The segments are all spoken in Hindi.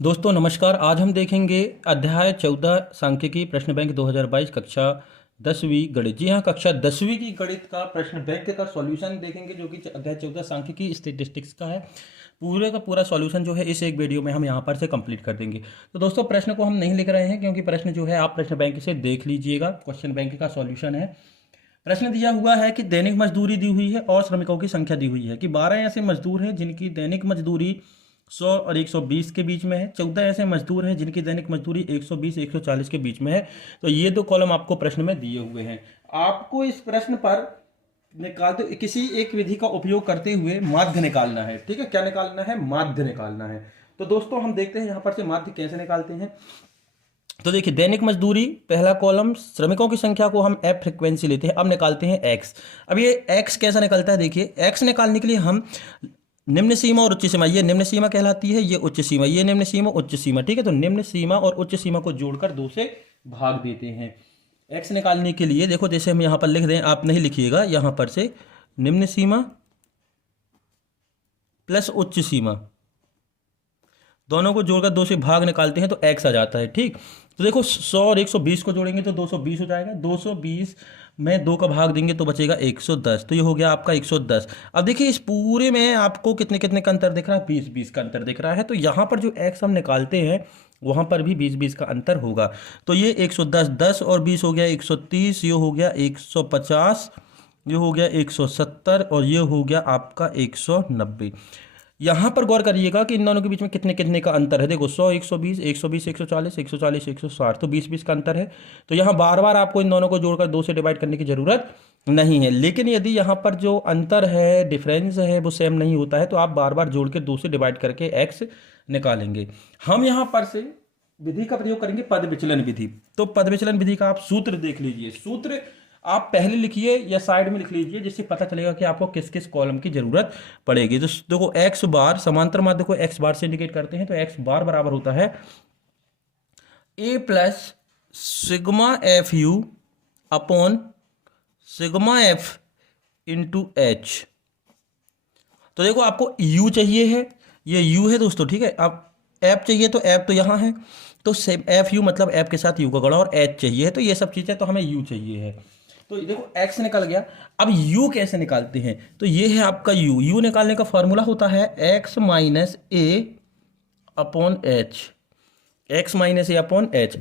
दोस्तों नमस्कार। आज हम देखेंगे अध्याय 14 सांख्यिकी प्रश्न बैंक 2022 कक्षा 10वीं गणित। जी हाँ, कक्षा 10वीं की गणित का प्रश्न बैंक का सॉल्यूशन देखेंगे जो कि अध्याय 14 सांख्यिकी स्टैटिस्टिक्स का है। पूरे का पूरा सॉल्यूशन जो है इस एक वीडियो में हम यहाँ पर से कंप्लीट कर देंगे। तो दोस्तों प्रश्न को हम नहीं लिख रहे हैं क्योंकि प्रश्न जो है आप प्रश्न बैंक से देख लीजिएगा। क्वेश्चन बैंक का सॉल्यूशन है। प्रश्न दिया हुआ है कि दैनिक मजदूरी दी हुई है और श्रमिकों की संख्या दी हुई है कि 12 ऐसे मजदूर हैं जिनकी दैनिक मजदूरी 100 और 120 के बीच में है। 14 ऐसे मजदूर हैं जिनकी दैनिक मजदूरी 120 140 के बीच में है। तो ये दो कॉलम आपको प्रश्न में दिए हुए हैं। आपको इस प्रश्न पर निकालते किसी एक विधि का उपयोग करते हुए माध्य निकालना है। ठीक है, क्या निकालना है? माध्य निकालना है। तो दोस्तों हम देखते हैं यहाँ पर से माध्य कैसे निकालते हैं। तो देखिए, दैनिक मजदूरी पहला कॉलम, श्रमिकों की संख्या को हम एफ फ्रिक्वेंसी लेते हैं। अब निकालते हैं एक्स। अब ये एक्स कैसा निकलता है, देखिए एक्स निकालने के लिए हम निम्न सीमा और उच्च सीमा, ये निम्न सीमा कहलाती है, ये उच्च सीमा, ये निम्न सीमा उच्च सीमा। ठीक है, तो निम्न सीमा और उच्च सीमा को जोड़कर 2 से भाग देते हैं। एक्स निकालने के लिए देखो, जैसे हम यहाँ पर लिख दें, आप नहीं लिखिएगा, यहाँ पर से निम्न सीमा प्लस उच्च सीमा दोनों को जोड़कर 2 से भाग निकालते हैं तो एक्स आ जाता है। ठीक, तो देखो 100 और 120 को जोड़ेंगे तो 220 हो जाएगा। 220 में 2 का भाग देंगे तो बचेगा 110। तो ये हो गया आपका 110। अब देखिए इस पूरे में आपको कितने कितने का अंतर दिख रहा है? 20-20 का अंतर दिख रहा है। तो यहाँ पर जो एक्स हम निकालते हैं वहाँ पर भी 20-20 का अंतर होगा। तो ये 110, 10 और 20 हो गया 130, ये हो गया 150, ये हो गया 170 और ये हो गया आपका 190। यहाँ पर गौर करिएगा कि इन दोनों के बीच में कितने कितने का अंतर है। देखो 100 120, 120 140, 140 160, तो 20-20 का अंतर है। तो यहाँ बार बार आपको इन दोनों को जोड़कर 2 से डिवाइड करने की जरूरत नहीं है। लेकिन यदि यहाँ पर जो अंतर है, डिफरेंस है, वो सेम नहीं होता है तो आप बार बार जोड़ के 2 से डिवाइड करके एक्स निकालेंगे। हम यहाँ पर से विधि का प्रयोग करेंगे, पद विचलन विधि। तो पद विचलन विधि का आप सूत्र देख लीजिए। सूत्र आप पहले लिखिए या साइड में लिख लीजिए, जिससे पता चलेगा कि आपको किस किस कॉलम की जरूरत पड़ेगी। तो देखो एक्स बार, समांतर माध्य को एक्स बार से इंडिकेट करते हैं, तो एक्स बार बराबर होता है A plus sigma F U upon sigma F into H. तो देखो आपको u चाहिए है, ये u है दोस्तों। ठीक है, अब एफ चाहिए तो एफ तो यहाँ है, तो सेम एफ यू मतलब एफ के साथ u का गुणा, और h चाहिए है, तो ये सब चीज़ें, तो हमें u चाहिए है। तो देखो x निकल गया। अब u कैसे निकालते हैं? तो ये है आपका u निकालने का फॉर्मूला होता है x माइनस ए अपॉन एच, एक्स माइनस ए अपॉन एच।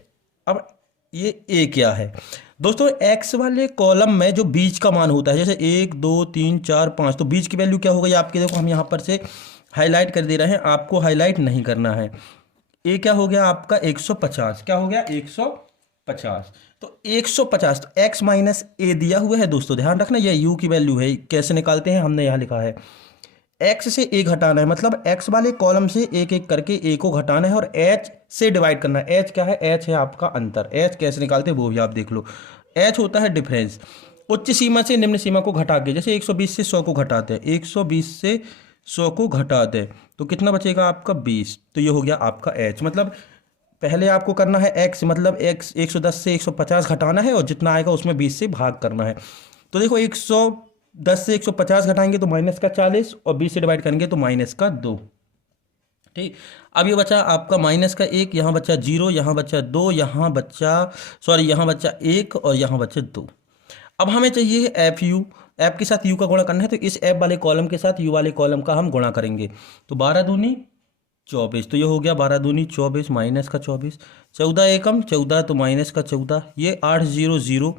अब ये a क्या है दोस्तों? x वाले कॉलम में जो बीच का मान होता है, जैसे 1 2 3 4 5, तो बीच की वैल्यू क्या हो गई आपके? देखो हम यहाँ पर से हाईलाइट कर दे रहे हैं, आपको हाईलाइट नहीं करना है। a क्या हो गया आपका? 150। क्या हो गया? 150। तो 150, तो x माइनस ए दिया हुआ है दोस्तों, ध्यान रखना ये u की वैल्यू है। कैसे निकालते हैं? हमने यहाँ लिखा है x से a घटाना है, मतलब x वाले कॉलम से एक एक करके a को घटाना है और h से डिवाइड करना है। h क्या है? h है आपका अंतर। h कैसे निकालते हैं वो भी आप देख लो। h होता है डिफरेंस। उच्च सीमा से निम्न सीमा को घटा के, जैसे 120 से 100 को घटाते हैं, 120 से 100 को घटा दें तो कितना बचेगा आपका? 20। तो ये हो गया आपका h। मतलब पहले आपको करना है x, मतलब x 110 से 150 घटाना है और जितना आएगा उसमें 20 से भाग करना है। तो देखो 110 से 150 घटाएंगे तो माइनस का 40 और 20 से डिवाइड करेंगे तो माइनस का 2। ठीक, अब ये बचा आपका माइनस का 1, यहाँ बचा 0, यहाँ बचा 2, यहाँ बचा यहाँ बचा 1 और यहाँ बचा 2। अब हमें चाहिए एफ यू, एफ के साथ यू का गुणा करना है, तो इस एफ वाले कॉलम के साथ यू वाले कॉलम का हम गुणा करेंगे। तो 12 दूनी 24, तो ये हो गया 12 दूनी 24 माइनस का 24, 14 एकम 14 तो माइनस का 14, ये 8 0 0,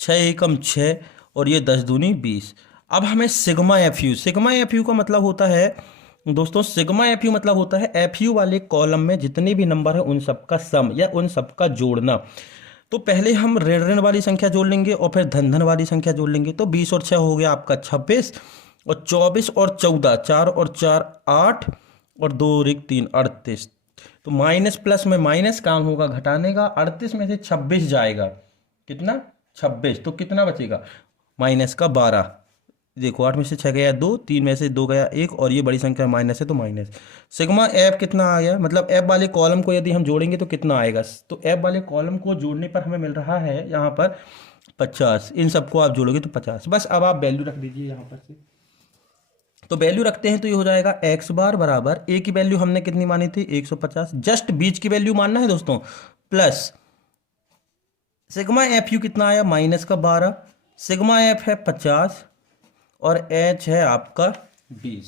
6 एकम 6 और ये 10 दूनी 20। अब हमें sigma F you, sigma F you का मतलब होता है दोस्तों, सिग्मा एफ यू मतलब होता है एफ यू वाले कॉलम में जितने भी नंबर है उन सबका सम या उन सबका जोड़ना। तो पहले हम ऋण ऋण वाली संख्या जोड़ लेंगे और फिर धन धन वाली संख्या जोड़ लेंगे। तो 20 और 6 हो गया आपका 26 और 24 और 14, 4 और 4 8 और 2 और 1 3 38। तो माइनस प्लस में माइनस काम होगा घटाने का, 38 में से 26 जाएगा, कितना? 26। तो कितना बचेगा? माइनस का 12। देखो 8 में से 6 गया 2, 3 में से 2 गया 1 और ये बड़ी संख्या माइनस है तो माइनस। सिग्मा एफ कितना आ गया? मतलब एफ वाले कॉलम को यदि हम जोड़ेंगे तो कितना आएगा? तो एफ वाले कॉलम को जोड़ने पर हमें मिल रहा है यहाँ पर 50। इन सबको आप जोड़ोगे तो 50। बस अब आप वैल्यू रख दीजिए यहाँ पर से। तो वैल्यू रखते हैं तो ये हो जाएगा एक्स बार बराबर ए की वैल्यू हमने कितनी मानी थी 150, जस्ट बीच की वैल्यू मानना है दोस्तों, प्लस सिग्मा एफ यू कितना आया -12, सिग्मा एफ है 50 और एच है आपका 20।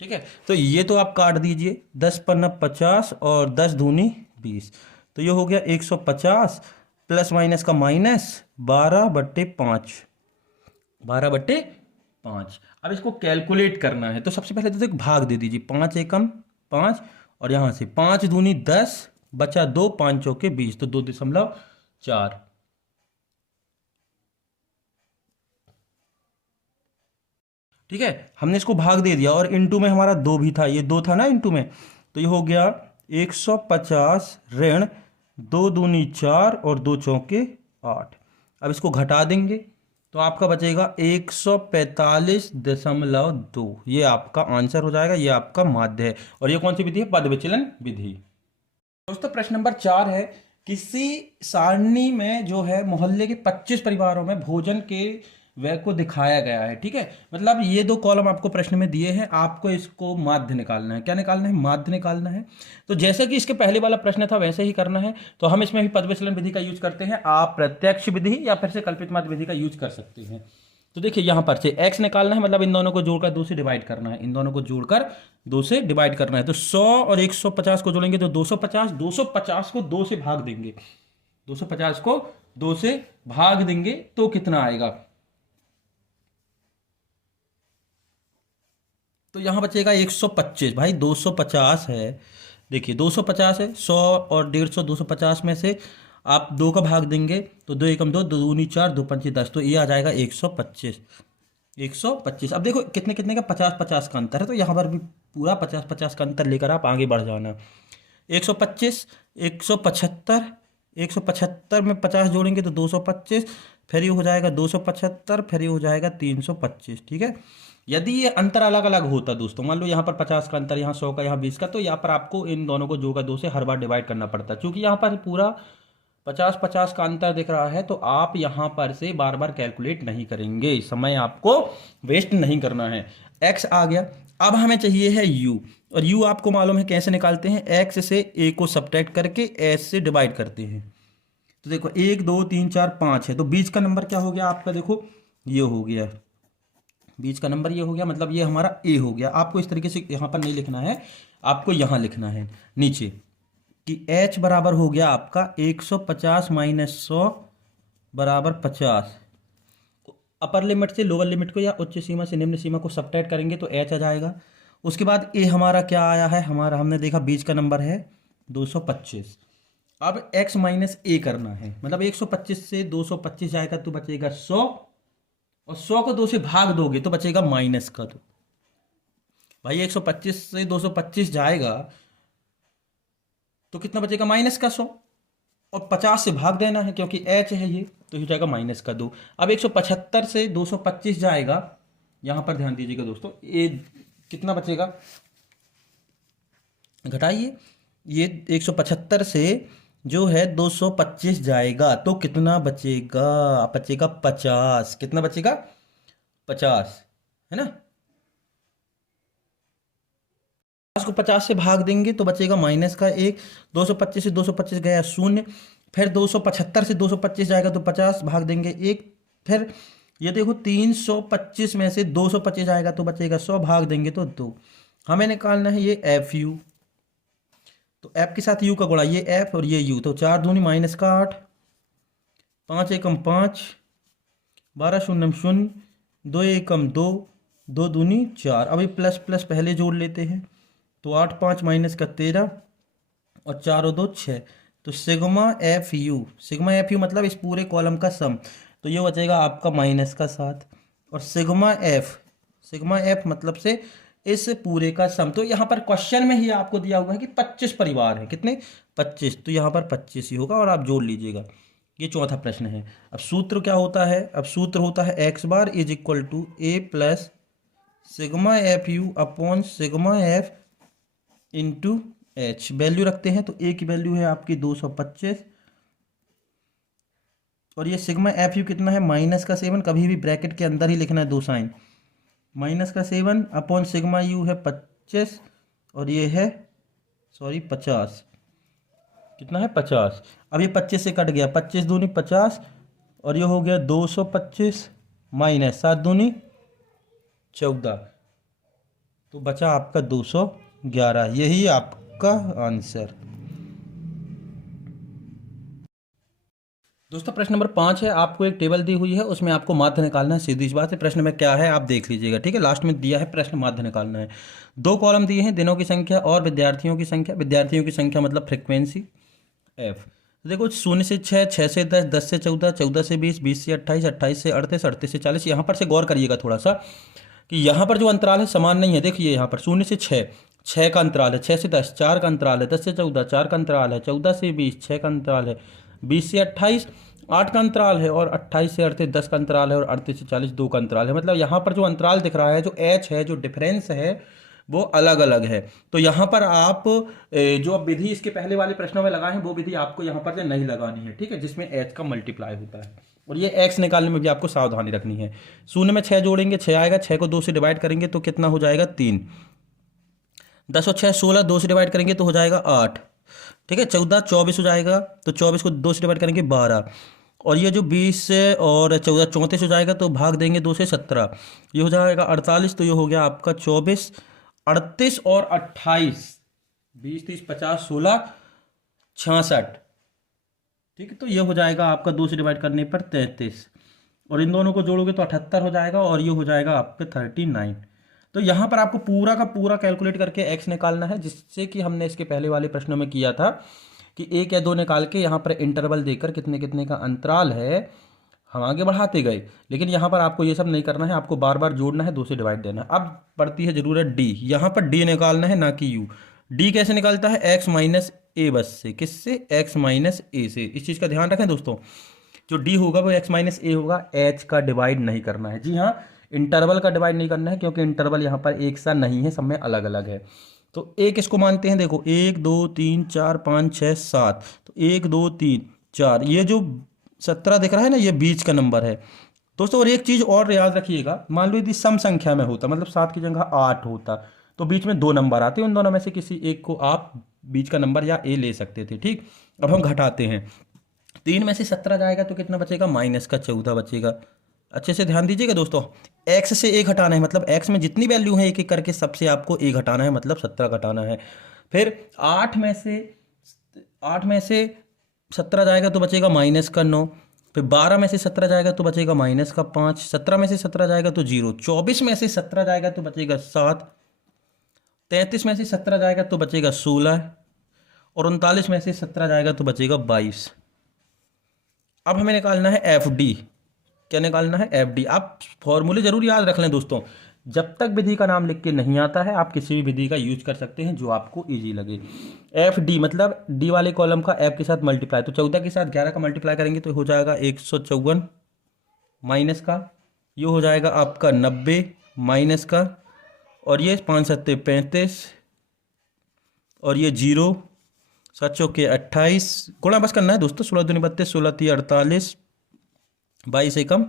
ठीक है, तो ये तो आप काट दीजिए, 10 पन्ना 50 और 10 दूनी 20, तो ये हो गया 150 प्लस माइनस का माइनस 12/5, 12/5। अब इसको कैलकुलेट करना है तो सबसे पहले तो एक भाग दे दीजिए, 5 एकम 5 और यहाँ से 5 दूनी 10 बचा 2, 5 चौके 20, तो 2.4। ठीक है, हमने इसको भाग दे दिया और इनटू में हमारा 2 भी था, ये 2 था ना इनटू में, तो ये हो गया 150 ऋण 2 दूनी 4 और 2 चौके 8। अब इसको घटा देंगे तो आपका बचेगा 145.2, ये आपका आंसर हो जाएगा, ये आपका माध्य है। और ये कौन सी विधि है? पद विचलन विधि। दोस्तों प्रश्न नंबर 4 है, किसी सारणी में जो है मोहल्ले के 25 परिवारों में भोजन के व्यय को दिखाया गया है। ठीक है, मतलब ये 2 कॉलम आपको प्रश्न में दिए हैं, आपको इसको माध्य निकालना है। क्या निकालना है? माध्य निकालना है। तो जैसे कि इसके पहले वाला प्रश्न था वैसे ही करना है। तो हम इसमें भी पद विचलन विधि का यूज करते हैं, आप प्रत्यक्ष विधि या फिर से कल्पित माध्य विधि का यूज कर सकते हैं। तो देखिए यहाँ पर से x निकालना है, मतलब इन दोनों को जोड़कर 2 से डिवाइड करना है, इन दोनों को जोड़कर 2 से डिवाइड करना है। तो 100 और 150 को जोड़ेंगे तो 250, 250 को 2 से भाग देंगे, 250 को 2 से भाग देंगे तो कितना आएगा? तो यहां बचेगा 125। भाई 250 है, देखिए 250 है, 100 और 150, 250 में से आप 2 का भाग देंगे तो 2 एकम 2, 2 दूनी 4, 2 पंची 10, तो ये आ जाएगा 125। 125। अब देखो कितने कितने का 50-50 का अंतर है, तो यहाँ पर भी पूरा 50-50 का अंतर लेकर आप आगे बढ़ जाना। 125, 175, 175 में 50 जोड़ेंगे तो 225, फिर ये हो जाएगा 275, फिर ये हो जाएगा 325। ठीक है, यदि ये अंतर अलग अलग होता दोस्तों, मान लो यहाँ पर 50 का अंतर, यहाँ 100 का, यहाँ 20 का, तो यहाँ पर आपको इन दोनों को जोड़कर 2 से हर बार डिवाइड करना पड़ता है। क्योंकि यहाँ पर पूरा 50-50 का अंतर दिख रहा है, तो आप यहाँ पर से बार बार कैलकुलेट नहीं करेंगे, समय आपको वेस्ट नहीं करना है। x आ गया, अब हमें चाहिए है u, और u आपको मालूम है कैसे निकालते हैं, x से a को सब्ट्रैक्ट करके s से डिवाइड करते हैं। तो देखो 1 2 3 4 5 है, तो बीच का नंबर क्या हो गया आपका? देखो ये हो गया, बीच का नंबर ये हो गया, मतलब ये हमारा a हो गया। आपको इस तरीके से यहाँ पर नहीं लिखना है, आपको यहाँ लिखना है नीचे कि h बराबर हो गया आपका 150 माइनस 100 बराबर 50। अपर लिमिट से लोअर लिमिट को या उच्च सीमा से निम्न सीमा को सब्ट्रैक्ट करेंगे तो h आ जाएगा। उसके बाद a हमारा क्या आया है? हमारा हमने देखा बीच का नंबर है 225। अब x माइनस a करना है, मतलब 125 से 225 जाएगा तो बचेगा 100, और 100 को 2 से भाग दोगे तो बचेगा माइनस का। तो भाई 125 से 225 जाएगा तो कितना बचेगा? माइनस का 100, और 50 से भाग देना है क्योंकि h है ये, तो हो जाएगा माइनस का 2। अब 175 से 225 जाएगा, यहां पर ध्यान दीजिएगा दोस्तों, ये कितना बचेगा? घटाइए, ये 175 से जो है 225 जाएगा तो कितना बचेगा? बचेगा 50। कितना बचेगा? 50, है ना। 50 को 50 से भाग देंगे तो बचेगा माइनस का 1। 225 से 225 गया 0, फिर 275 से 225 जाएगा तो 50 भाग देंगे 1, फिर ये देखो 325 में से 225 आएगा तो बचेगा 100, भाग देंगे तो 2। हमें निकालना है ये एफ यू, तो एफ के साथ यू का गुणा, ये एफ और ये यू, तो 4 दूनी माइनस का 8, 5 एकम 5, 12 शून्यम 0, 2 एकम 2, 2 दूनी 4। अब ये प्लस प्लस पहले जोड़ लेते हैं, तो 8 5 माइनस का 13 और 4 और 2 6, तो sigma F you, sigma F you मतलब इस पूरे कॉलम का सम, तो ये बचेगा आपका माइनस का 7। और सिग्मा एफ मतलब से इस पूरे का सम, तो यहाँ पर क्वेश्चन में ही आपको दिया हुआ है कि 25 परिवार हैं, कितने? 25, तो यहाँ पर 25 ही होगा और आप जोड़ लीजिएगा। ये चौथा प्रश्न है। अब सूत्र क्या होता है? अब सूत्र होता है X bar is equal to A plus sigma F U upon sigma F into H. Value रखते हैं तो ए की वैल्यू है आपकी 225, और ये सिग्मा एफ यू कितना है? -का 7, कभी भी ब्रैकेट के अंदर ही लिखना है 2 साइन, -7 अपॉन सिग्मा यू है 25 और ये है 50। कितना है 50। अब ये 25 से कट गया, 25 दूनी 50 और ये हो गया 225 माइनस 7 दूनी 14, तो बचा आपका 211। यही आपका आंसर। दोस्तों प्रश्न नंबर 5 है, आपको एक टेबल दी हुई है, उसमें आपको माध्य निकालना है। सीधी सी बात है, प्रश्न में क्या है आप देख लीजिएगा, ठीक है। लास्ट में दिया है प्रश्न माध्य निकालना है। 2 कॉलम दिए हैं, दिनों की संख्या और विद्यार्थियों की संख्या। विद्यार्थियों की संख्या मतलब फ्रिक्वेंसी एफ। देखो 0 से 6, 6 से 10, 10 से 14, 14 से 20, 20 से 28, 28 से 38, 38 से 40। यहाँ पर से गौर करिएगा थोड़ा सा कि यहाँ पर जो अंतराल है समान नहीं है। देखिए यहाँ पर 0 से 6, 6 का अंतराल है, 6 से 10, 4 का अंतराल है, 10 से 14, 4 का अंतराल है, 14 से 20, 6 का अंतराल है, 20 से 28, 8 का अंतराल है, और 28 से 38, 10 का अंतराल है, और 38 से 40, 2 का अंतराल है। मतलब यहाँ पर जो अंतराल दिख रहा है, जो एच है, जो डिफरेंस है, वो अलग अलग है। तो यहाँ पर आप जो अब विधि इसके पहले वाले प्रश्नों में लगाए हैं वो विधि आपको यहाँ पर से नहीं लगानी है, ठीक है, जिसमें एच का मल्टीप्लाई होता है। और ये एक्स निकालने में भी आपको सावधानी रखनी है। 0 में 6 जोड़ेंगे 6 आएगा, 6 को 2 से डिवाइड करेंगे तो कितना हो जाएगा 3। 10 और 6 16, 2 से डिवाइड करेंगे तो हो जाएगा 8, ठीक है। 14 24 हो जाएगा, तो 24 को 2 से डिवाइड करेंगे 12। और ये जो 20 और 14 34 हो जाएगा, तो भाग देंगे 2 से 17, ये हो जाएगा 48। तो ये हो गया आपका 24, 38 और 28, 20 30 50 16 66, ठीक है। तो ये हो जाएगा आपका 2 से डिवाइड करने पर 33, और इन दोनों को जोड़ोगे तो 78 हो जाएगा, और ये हो जाएगा आपका 39। तो यहाँ पर आपको पूरा का पूरा कैलकुलेट करके एक्स निकालना है, जिससे कि हमने इसके पहले वाले प्रश्नों में किया था कि 1 या 2 निकाल के यहाँ पर इंटरवल देकर कितने कितने का अंतराल है हम आगे बढ़ाते गए। लेकिन यहाँ पर आपको ये सब नहीं करना है, आपको बार बार जोड़ना है, 2 से डिवाइड देना है। अब पड़ती है जरूरत डी, यहाँ पर डी निकालना है, ना कि यू। डी कैसे निकालता है, एक्स माइनस ए बस से। किससे, एक्स माइनस ए से। इस चीज़ का ध्यान रखें दोस्तों, जो डी होगा वो एक्स माइनस ए होगा, एच का डिवाइड नहीं करना है। जी हाँ, इंटरवल का डिवाइड नहीं करना है, क्योंकि इंटरवल यहाँ पर एक सा नहीं है, सब में अलग अलग है। तो एक इसको मानते हैं, देखो 1 2 3 4 5 6 7, तो 1 2 3 4, ये जो 17 दिख रहा है ना, ये बीच का नंबर है दोस्तों। और एक चीज़ और याद रखिएगा, मान लो यदि सम संख्या में होता, मतलब 7 की जगह 8 होता, तो बीच में 2 नंबर आते, उन दोनों में से किसी एक को आप बीच का नंबर या ए ले सकते थे, ठीक। अब हम घटाते हैं, 3 में से 17 जाएगा तो कितना बचेगा, माइनस का 14 बचेगा। अच्छे से ध्यान दीजिएगा दोस्तों, एक्स से ए घटाना है, मतलब एक्स में जितनी वैल्यू है एक एक करके सबसे आपको ए घटाना है, मतलब 17 घटाना है। फिर 8 में से 17 जाएगा तो बचेगा माइनस का 9। फिर 12 में से 17 जाएगा तो बचेगा माइनस का 5। 17 में से 17 जाएगा तो 0। 24 में से 17 जाएगा तो बचेगा 7। 33 में से 17 जाएगा तो बचेगा 16, और 39 में से 17 जाएगा तो बचेगा 22। अब हमें निकालना है एफ डी। क्या निकालना है, एफ डी। आप फॉर्मूले जरूर याद रख लें दोस्तों, जब तक विधि का नाम लिख के नहीं आता है आप किसी भी विधि का यूज कर सकते हैं जो आपको इजी लगे। एफ डी मतलब डी वाले कॉलम का एफ के साथ मल्टीप्लाई, तो 14 के साथ 11 का मल्टीप्लाई करेंगे तो हो जाएगा 154 माइनस का, ये हो जाएगा आपका 90 माइनस का, और ये 5 सत्ते 35, और ये 0, 7 चौके 28, गुणा बस करना है दोस्तों, 16 दूनी 32, 16 तीन 48, 22 एकम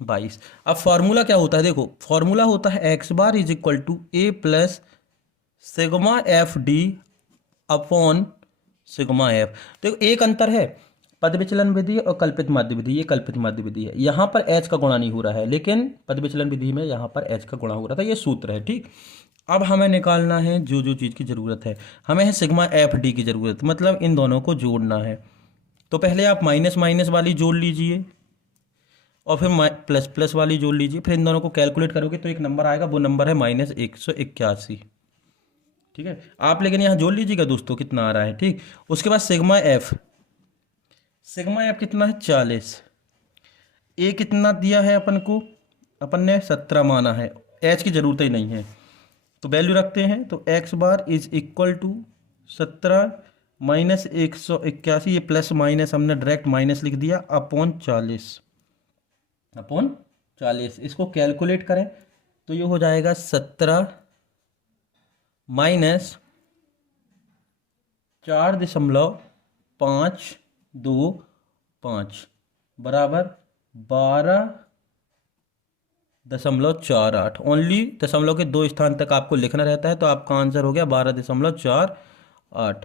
22। अब फार्मूला क्या होता है, देखो फार्मूला होता है X bar is equal to A plus sigma F D upon sigma F. देखो एक अंतर है, पद विचलन विधि और कल्पित माध्य विधि, ये कल्पित माध्य विधि है, यहाँ पर एच का गुणा नहीं हो रहा है, लेकिन पद विचलन विधि में यहाँ पर एच का गुणा हो रहा था, ये सूत्र है, ठीक। अब हमें निकालना है जो जो चीज़ की ज़रूरत है, हमें है सिग्मा एफ डी की ज़रूरत, मतलब इन दोनों को जोड़ना है। तो पहले आप माइनस माइनस वाली जोड़ लीजिए, और फिर प्लस प्लस वाली जोड़ लीजिए, फिर इन दोनों को कैलकुलेट करोगे तो एक नंबर आएगा, वो नंबर है -181, ठीक है। आप लेकिन यहाँ जोड़ लीजिएगा दोस्तों कितना आ रहा है, ठीक। उसके बाद सिग्मा एफ कितना है 40। ए कितना दिया है अपन को, अपन ने 17 माना है, एच की ज़रूरत ही नहीं है, तो वैल्यू रखते हैं। तो X bar is equal to 17 minus 181, ये प्लस माइनस हमने डायरेक्ट माइनस लिख दिया, अपॉन 40। इसको कैलकुलेट करें तो ये हो जाएगा 17 माइनस 4.525 बराबर 12 12.48। ओनली दशमलव के 2 स्थान तक आपको लिखना रहता है, तो आपका आंसर हो गया 12.48।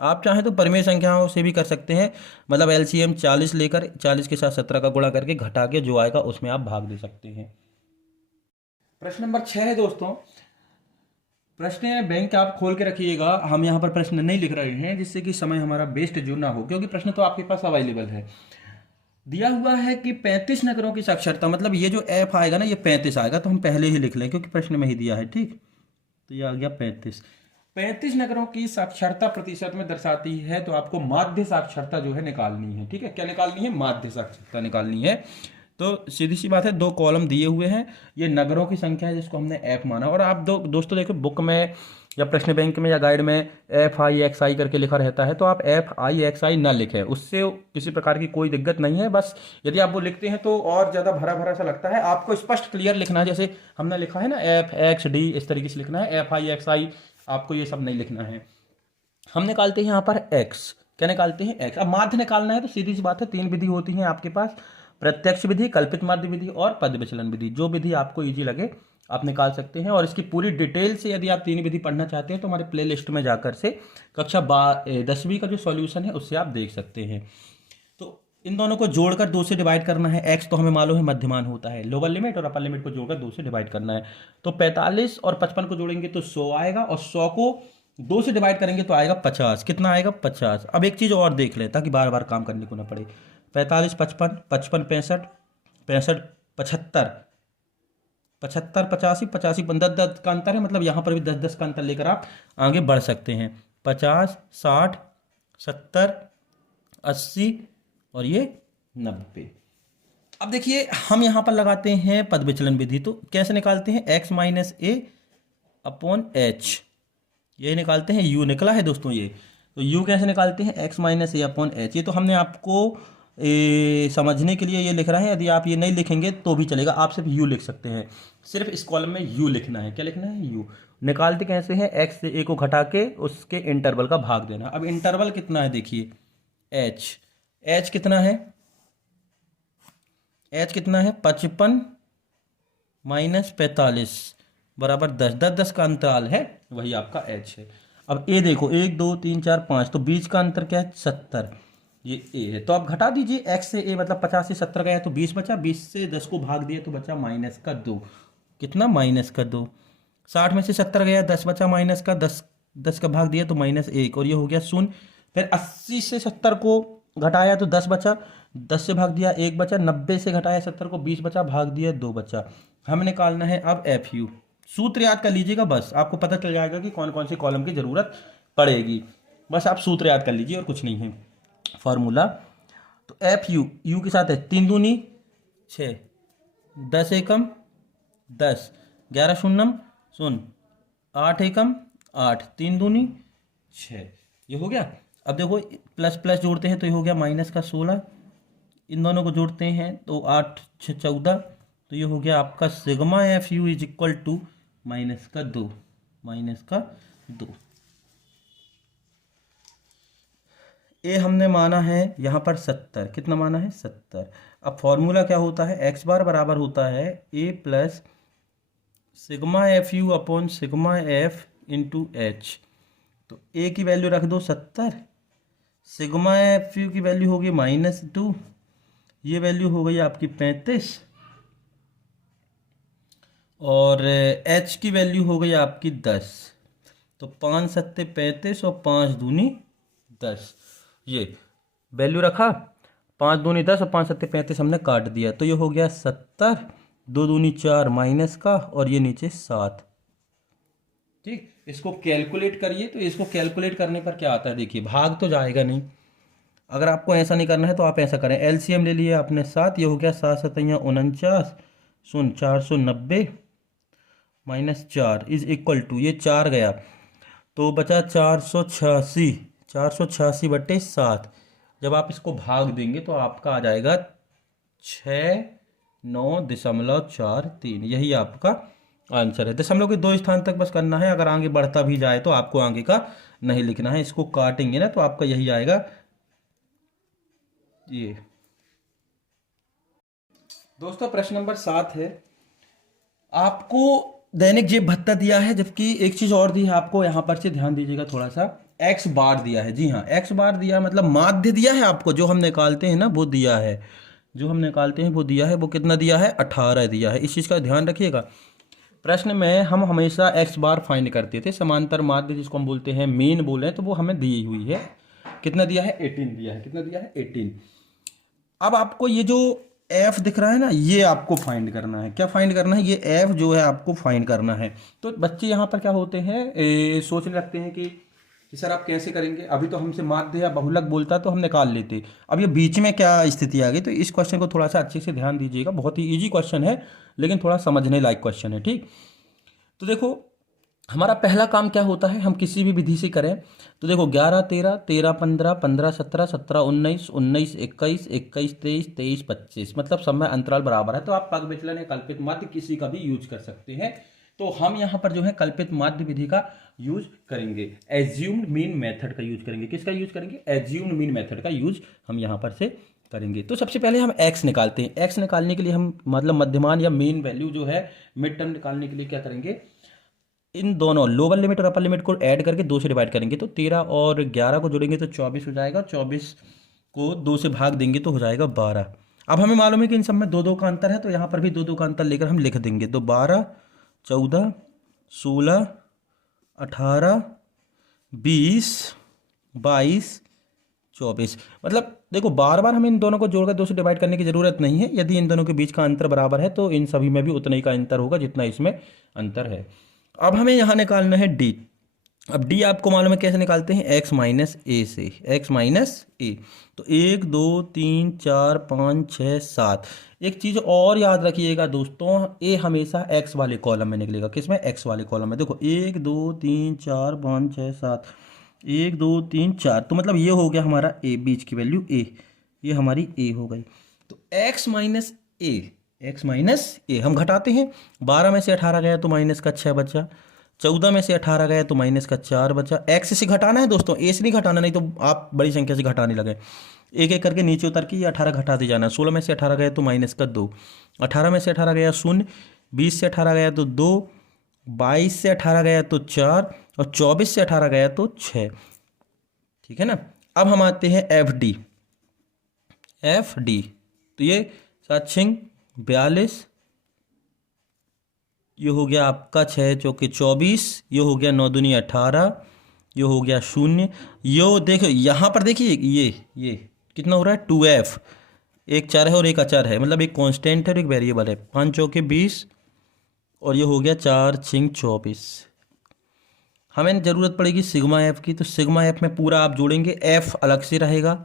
आप चाहें तो परिमेय संख्याओं से भी कर सकते हैं, मतलब एलसीएम 40 लेकर 40 के साथ 17 का गुणा करके घटा के जो आएगा उसमें आप भाग दे सकते हैं। प्रश्न नंबर 6 है दोस्तों। प्रश्न है, बैंक आप खोल के रखिएगा, हम यहाँ पर प्रश्न नहीं लिख रहे हैं जिससे कि समय हमारा वेस्ट जो ना हो, क्योंकि प्रश्न तो आपके पास अवेलेबल है। दिया हुआ है कि 35 नगरों की साक्षरता, मतलब ये जो एफ आएगा ना ये 35 आएगा, तो हम पहले ही लिख लें क्योंकि प्रश्न में ही दिया है। ठीक, तो ये आ गया 35 नगरों की साक्षरता प्रतिशत में दर्शाती है, तो आपको माध्य साक्षरता जो है निकालनी है। ठीक है, क्या निकालनी है? माध्य साक्षरता निकालनी है। तो सीधी सी बात है, 2 कॉलम दिए हुए हैं, ये नगरों की संख्या है जिसको हमने एफ माना। और आप दोस्तों देखो, बुक में या प्रश्न बैंक में या गाइड में FIXI करके लिखा रहता है, तो आप FIXI ना लिखें, उससे किसी प्रकार की कोई दिक्कत नहीं है। बस यदि आप वो लिखते हैं तो और ज़्यादा भरा भरा सा लगता है। आपको स्पष्ट क्लियर लिखना है, जैसे हमने लिखा है ना FXD, इस तरीके से लिखना है। FIXI आपको ये सब नहीं लिखना है। हम निकालते हैं यहाँ पर x, क्या निकालते हैं? x। अब माध्य निकालना है तो सीधी सी बात है, 3 विधि होती हैं आपके पास, प्रत्यक्ष विधि, कल्पित माध्य विधि और पद विचलन विधि। जो विधि आपको इजी लगे आप निकाल सकते हैं। और इसकी पूरी डिटेल से यदि आप 3 विधि पढ़ना चाहते हैं तो हमारे प्ले लिस्ट में जाकर से कक्षा 10वीं का जो सॉल्यूशन है उससे आप देख सकते हैं। तो इन दोनों को जोड़कर 2 से डिवाइड करना है। x तो हमें मालूम है मध्यमान होता है, लोअर लिमिट और अपर लिमिट को जोड़कर 2 से डिवाइड करना है। तो 45 और 55 को जोड़ेंगे तो 100 आएगा, और 100 को 2 से डिवाइड करेंगे तो आएगा 50। कितना आएगा? 50। अब एक चीज़ और देख लें ताकि बार बार काम करने को ना पड़े। 45 55, 55 65, 65 75, 75 85, 85 10 10 का अंतर है, मतलब यहाँ पर भी 10 10 का अंतर लेकर आप आगे बढ़ सकते हैं। 50 60 70 80 और ये 90। अब देखिए हम यहाँ पर लगाते हैं पद विचलन विधि, तो कैसे निकालते हैं? x माइनस ए अपॉन एच, ये निकालते हैं। u निकला है दोस्तों ये, तो u कैसे निकालते हैं? x माइनस ए अपॉन एच। ये तो हमने आपको समझने के लिए ये लिख रहे हैं, यदि आप ये नहीं लिखेंगे तो भी चलेगा, आप सिर्फ u लिख सकते हैं। सिर्फ इस कॉलम में u लिखना है। क्या लिखना है? u। निकालते कैसे हैं? x से a को घटा के उसके इंटरवल का भाग देना। अब इंटरवल कितना है देखिए, h कितना है? h कितना है? 55 माइनस 45 बराबर 10 10 10 का अंतराल है, वही आपका h है। अब a देखो, 1 2 3 4 5, तो बीच का अंतर क्या है? 70, ये a है। तो आप घटा दीजिए, x से a मतलब 50 से 70 गया तो 20 बचा, 20 से 10 को भाग दिया तो बचा माइनस का 2। कितना? माइनस का 2। 60 में से 70 गया, 10 बचा, माइनस का 10, 10 का भाग दिया तो माइनस 1, और ये हो गया 0। फिर 80 से 70 को घटाया तो 10 बचा, 10 से भाग दिया 1 बचा, 90 से घटाया 70 को 20 बचा, भाग दिया 2 बचा। हमें निकालना है अब FU। सूत्र याद कर लीजिएगा, बस आपको पता चल जाएगा कि कौन कौन सी कॉलम की ज़रूरत पड़ेगी। बस आप सूत्र याद कर लीजिए और कुछ नहीं है फार्मूला। तो FU, U के साथ है 3 दूनी 6, 10 एकम 10, 11 शून्यम 0, 8 एकम 8, 3 दूनी 6, ये हो गया। अब देखो प्लस प्लस जोड़ते हैं तो ये हो गया माइनस का 16, इन दोनों को जोड़ते हैं तो 8 6 14, तो ये हो गया आपका sigma FU is equal to minus का 2, माइनस का 2। ए हमने माना है यहाँ पर 70, कितना माना है? 70। अब फॉर्मूला क्या होता है? x बार बराबर होता है a plus sigma FU upon sigma F into H. तो a की वैल्यू रख दो 70, सिग्मा FU की वैल्यू होगी -2, ये वैल्यू हो गई आपकी 35, और h की वैल्यू हो गई आपकी 10। तो 5 सत्ते 35 और 5 दूनी 10, ये वैल्यू रखा। 5 दूनी 10 और 5 सत्ते 35 हमने काट दिया, तो ये हो गया 70, 2 दूनी 4 माइनस का, और ये नीचे 7। ठीक, इसको कैलकुलेट करिए। तो इसको कैलकुलेट करने पर क्या आता है देखिए, भाग तो जाएगा नहीं। अगर आपको ऐसा नहीं करना है तो आप ऐसा करें, LCM ले लिए आपने 7, ये हो गया 7 सतैया 49, 490 माइनस 4 इज इक्वल टू, ये 4 गया तो बचा 486, 486 बटे 7। जब आप इसको भाग देंगे तो आपका आ जाएगा 69.43, यही आपका आंसर है। दशमलव के 2 स्थान तक बस करना है, अगर आगे बढ़ता भी जाए तो आपको आगे का नहीं लिखना है। इसको काटेंगे ना तो आपका यही आएगा ये। दोस्तों प्रश्न नंबर 7 है, आपको दैनिक जेब भत्ता दिया है, जबकि एक चीज़ और दी है आपको, यहाँ पर से ध्यान दीजिएगा थोड़ा सा, एक्स बार दिया है। जी हाँ, एक्स बार दिया है, मतलब माध्य दिया है आपको, जो हम निकालते हैं ना वो दिया है, जो हम निकालते हैं वो दिया है। वो कितना दिया है? 18 दिया है। इस चीज़ का ध्यान रखिएगा। प्रश्न में हम हमेशा एक्स बार फाइंड करते थे, समांतर माध्य जिसको हम बोलते हैं, मीन बोले, तो वो हमें दी हुई है। कितना दिया है? 18 दिया है। कितना दिया है? 18। अब आपको ये जो एफ दिख रहा है ना, ये आपको फाइंड करना है। क्या फाइंड करना है? ये एफ जो है आपको फाइंड करना है। तो बच्चे यहाँ पर क्या होते हैं, सोचने लगते हैं कि सर आप कैसे करेंगे, अभी तो हमसे माध्य या बहुलक बोलता तो हम निकाल लेते, अब ये बीच में क्या स्थिति आ गई। तो इस क्वेश्चन को थोड़ा सा अच्छे से ध्यान दीजिएगा, बहुत ही इजी क्वेश्चन है, लेकिन थोड़ा समझने लायक क्वेश्चन है। ठीक, तो देखो हमारा पहला काम क्या होता है, हम किसी भी विधि से करें तो देखो 11 13 13 15 15 17 17 19 19 21 21 23 23 25, मतलब समय अंतराल बराबर है। तो आप पग विचलन या कल्पित माध्य किसी का भी यूज कर सकते हैं। तो हम यहाँ पर जो है कल्पित माध्य विधि का यूज करेंगे, एज्यूम्ड मीन मेथड का यूज करेंगे। किसका यूज करेंगे? एज्यूम्ड मीन मेथड का यूज हम यहाँ पर से करेंगे। तो सबसे पहले हम एक्स निकालते हैं। एक्स निकालने के लिए हम मतलब मध्यमान या मीन वैल्यू जो है मिड टर्म निकालने के लिए क्या करेंगे, इन दोनों लोअर लिमिट और अपर लिमिट को ऐड करके 2 से डिवाइड करेंगे। तो 13 और 11 को जोड़ेंगे तो 24 हो जाएगा, 24 को 2 से भाग देंगे तो हो जाएगा 12। अब हमें मालूम है कि इन सब में 2 2 का अंतर है, तो यहाँ पर भी 2 2 का अंतर लेकर हम लिख देंगे। तो 12 14 16 18 20 22 24, मतलब देखो बार बार हमें इन दोनों को जोड़कर 2 से डिवाइड करने की जरूरत नहीं है। यदि इन दोनों के बीच का अंतर बराबर है तो इन सभी में भी उतना ही का अंतर होगा जितना इसमें अंतर है। अब हमें यहाँ निकालना है डी। अब डी आपको मालूम है कैसे निकालते हैं, एक्स माइनस ए से, एक्स माइनस ए। तो 1 2 3 4 5 6 7। एक चीज़ और याद रखिएगा दोस्तों, ए हमेशा एक्स वाले कॉलम में निकलेगा। किसमें? एक्स वाले कॉलम में। देखो 1 2 3 4 5 6 7, 1 2 3 4, तो मतलब ये हो गया हमारा ए, बीच की वैल्यू ए, ये हमारी ए हो गई। तो एक्स माइनस ए, एक्स माइनस ए हम घटाते हैं। 12 में से 18 गया तो माइनस का 6 बचा, 14 में से 18 गया तो माइनस का 4 बचा। एक्स से घटाना है दोस्तों, ए से नहीं घटाना, नहीं तो आप बड़ी संख्या से घटाने लगे। एक एक करके नीचे उतर के ये 18 घटाते जाना। 16 में से 18 गया तो माइनस का 2, 18 में से 18 गया 0, 20 से 18 गया तो 2, 22 से 18 गया तो 4, और 24 से 18 गया तो 6। ठीक है ना। अब हम आते हैं एफ डी। एफ डी तो ये 7 6 42, ये हो गया आपका 6 चौके 24, ये हो गया 9 दूनी 18, ये हो गया 0। यो देखो यहाँ पर देखिए ये कितना हो रहा है, 2f, एक चर है और एक अचर है, मतलब एक कांस्टेंट है और एक वेरिएबल है। 5 चौके 20, और ये हो गया 4 6 24। हमें ज़रूरत पड़ेगी सिग्मा एफ की, तो सिग्मा एफ में पूरा आप जोड़ेंगे, एफ अलग से रहेगा।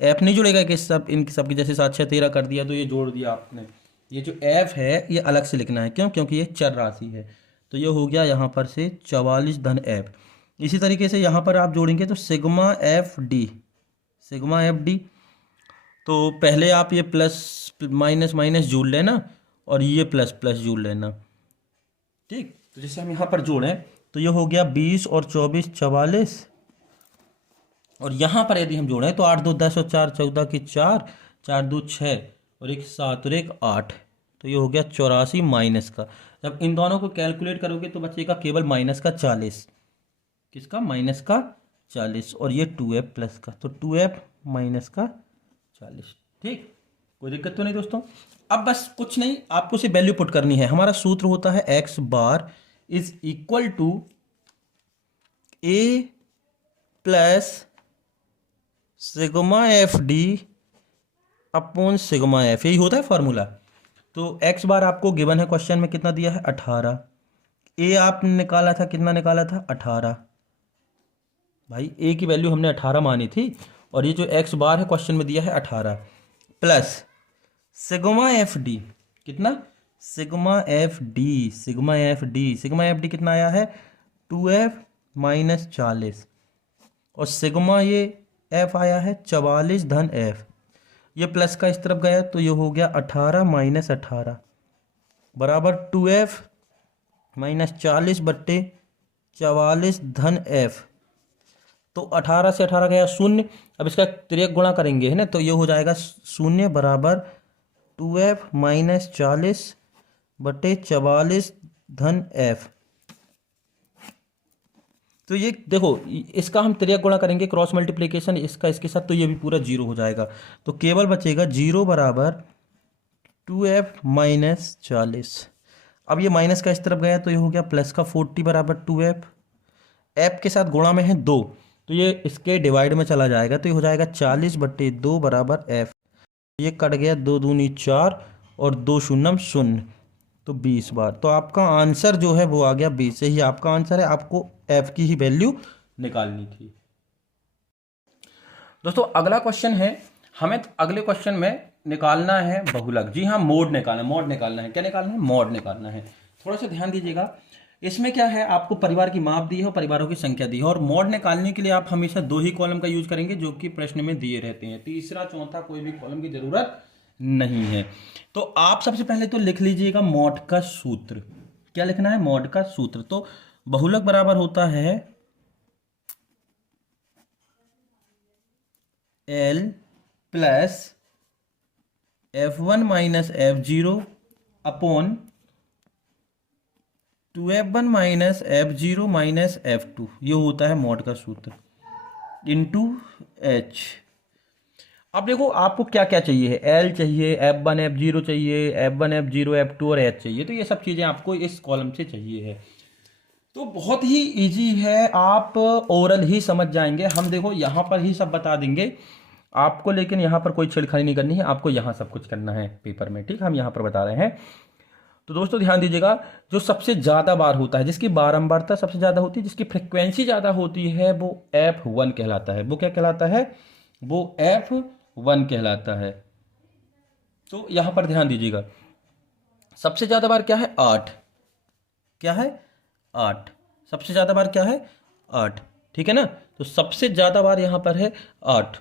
एफ नहीं जुड़ेगा कि सब इनकी सबकी जैसे 7 6 13 कर दिया तो ये जोड़ दिया आपने। ये जो एफ है ये अलग से लिखना है, क्यों? क्योंकि ये चर राशि है। तो ये हो गया यहाँ पर से 44 धन एफ। इसी तरीके से यहाँ पर आप जोड़ेंगे तो sigma F D, sigma F D. तो पहले आप ये प्लस माइनस माइनस जोड़ लेना और ये प्लस प्लस जोड़ लेना। ठीक, तो जैसे हम यहाँ पर जोड़ें तो ये हो गया 20 और 24 44, और यहाँ पर यदि हम जोड़ें तो 8 2 10 और 4 14 की 4, 4 2 6 और एक 7 और एक 8, तो ये हो गया 84 माइनस का। जब इन दोनों को कैलकुलेट करोगे तो बचेगा केवल माइनस का 40। किसका? माइनस का 40, और ये 2f प्लस का, तो 2f माइनस का 40। ठीक, कोई दिक्कत तो नहीं दोस्तों। अब बस कुछ नहीं, आपको सिर्फ वैल्यू पुट करनी है। हमारा सूत्र होता है X bar is equal to A plus sigma F D upon sigma F, यही होता है फॉर्मूला। तो एक्स बार आपको गिवन है क्वेश्चन में, कितना दिया है? 18। ए आपने निकाला था, कितना निकाला था? 18। भाई ए की वैल्यू हमने 18 मानी थी, और ये जो एक्स बार है क्वेश्चन में दिया है 18, प्लस सिग्मा एफ डी, कितना? Sigma F D, sigma F D, sigma F D कितना आया है? 2f माइनस 40, और सिग्मा ये एफ आया है 44 धन एफ। ये प्लस का इस तरफ गया तो ये हो गया 18 माइनस 18 बराबर 2f माइनस 40 बट्टे 44 धन एफ। तो 18 से 18 गया 0। अब इसका तिर्यक गुणा करेंगे है ना, तो ये हो जाएगा 0 बराबर 2f माइनस 40 बटे 44 धन एफ। तो ये देखो, इसका हम त्रियक गुणा करेंगे, क्रॉस मल्टीप्लिकेशन इसका इसके साथ, तो ये भी पूरा जीरो हो जाएगा। तो केवल बचेगा जीरो बराबर 2f-40। अब ये माइनस का इस तरफ गया तो ये हो गया प्लस का 40 बराबर 2f। एफ के साथ गुणा में है 2, तो ये इसके डिवाइड में चला जाएगा, तो ये हो जाएगा 40/2 बराबर एफ। ये कट गया, 2 दूनी 4 और 2 शून्यम 0, तो 20 बार। तो आपका आंसर जो है वो आ गया 20। यही आपका आंसर है, आपको एफ की ही वैल्यू निकालनी थी। दोस्तों अगला क्वेश्चन है, हमें अगले क्वेश्चन में निकालना है बहुलक। जी हाँ, मोड निकालना है। मोड निकालना है, क्या निकालना है? मोड निकालना है। थोड़ा सा ध्यान दीजिएगा, इसमें क्या है, आपको परिवार की माप दी है और परिवारों की संख्या दी है, और मोड निकालने के लिए आप हमेशा 2 ही कॉलम का यूज करेंगे जो कि प्रश्न में दिए रहते हैं। तीसरा चौथा कोई भी कॉलम की जरूरत नहीं है। तो आप सबसे पहले तो लिख लीजिएगा मोड का सूत्र। क्या लिखना है? मोड का सूत्र। तो बहुलक बराबर होता है L plus F1 minus F0 upon 2F1 minus F0 minus F2। ये होता है मोड का सूत्र इंटू H। अब देखो आपको क्या क्या चाहिए है, L चाहिए, F1 F0 चाहिए, F1 F0 F2 और H चाहिए। तो ये सब चीज़ें आपको इस कॉलम से चाहिए है। तो बहुत ही इजी है, आप ओरल ही समझ जाएंगे। हम देखो यहाँ पर ही सब बता देंगे आपको, लेकिन यहाँ पर कोई छेड़खानी नहीं करनी है, आपको यहाँ सब कुछ करना है पेपर में। ठीक, हम यहाँ पर बता रहे हैं। तो दोस्तों ध्यान दीजिएगा, जो सबसे ज़्यादा बार होता है, जिसकी बारंबारता सबसे ज़्यादा होती है, जिसकी फ्रिक्वेंसी ज़्यादा होती है, वो F1 कहलाता है। वो क्या कहलाता है? वो F1 कहलाता है। तो यहाँ पर ध्यान दीजिएगा, सबसे ज़्यादा बार क्या है? 8। क्या है? 8। सबसे ज़्यादा बार क्या है? 8। ठीक है ना? तो सबसे ज़्यादा बार यहाँ पर है 8।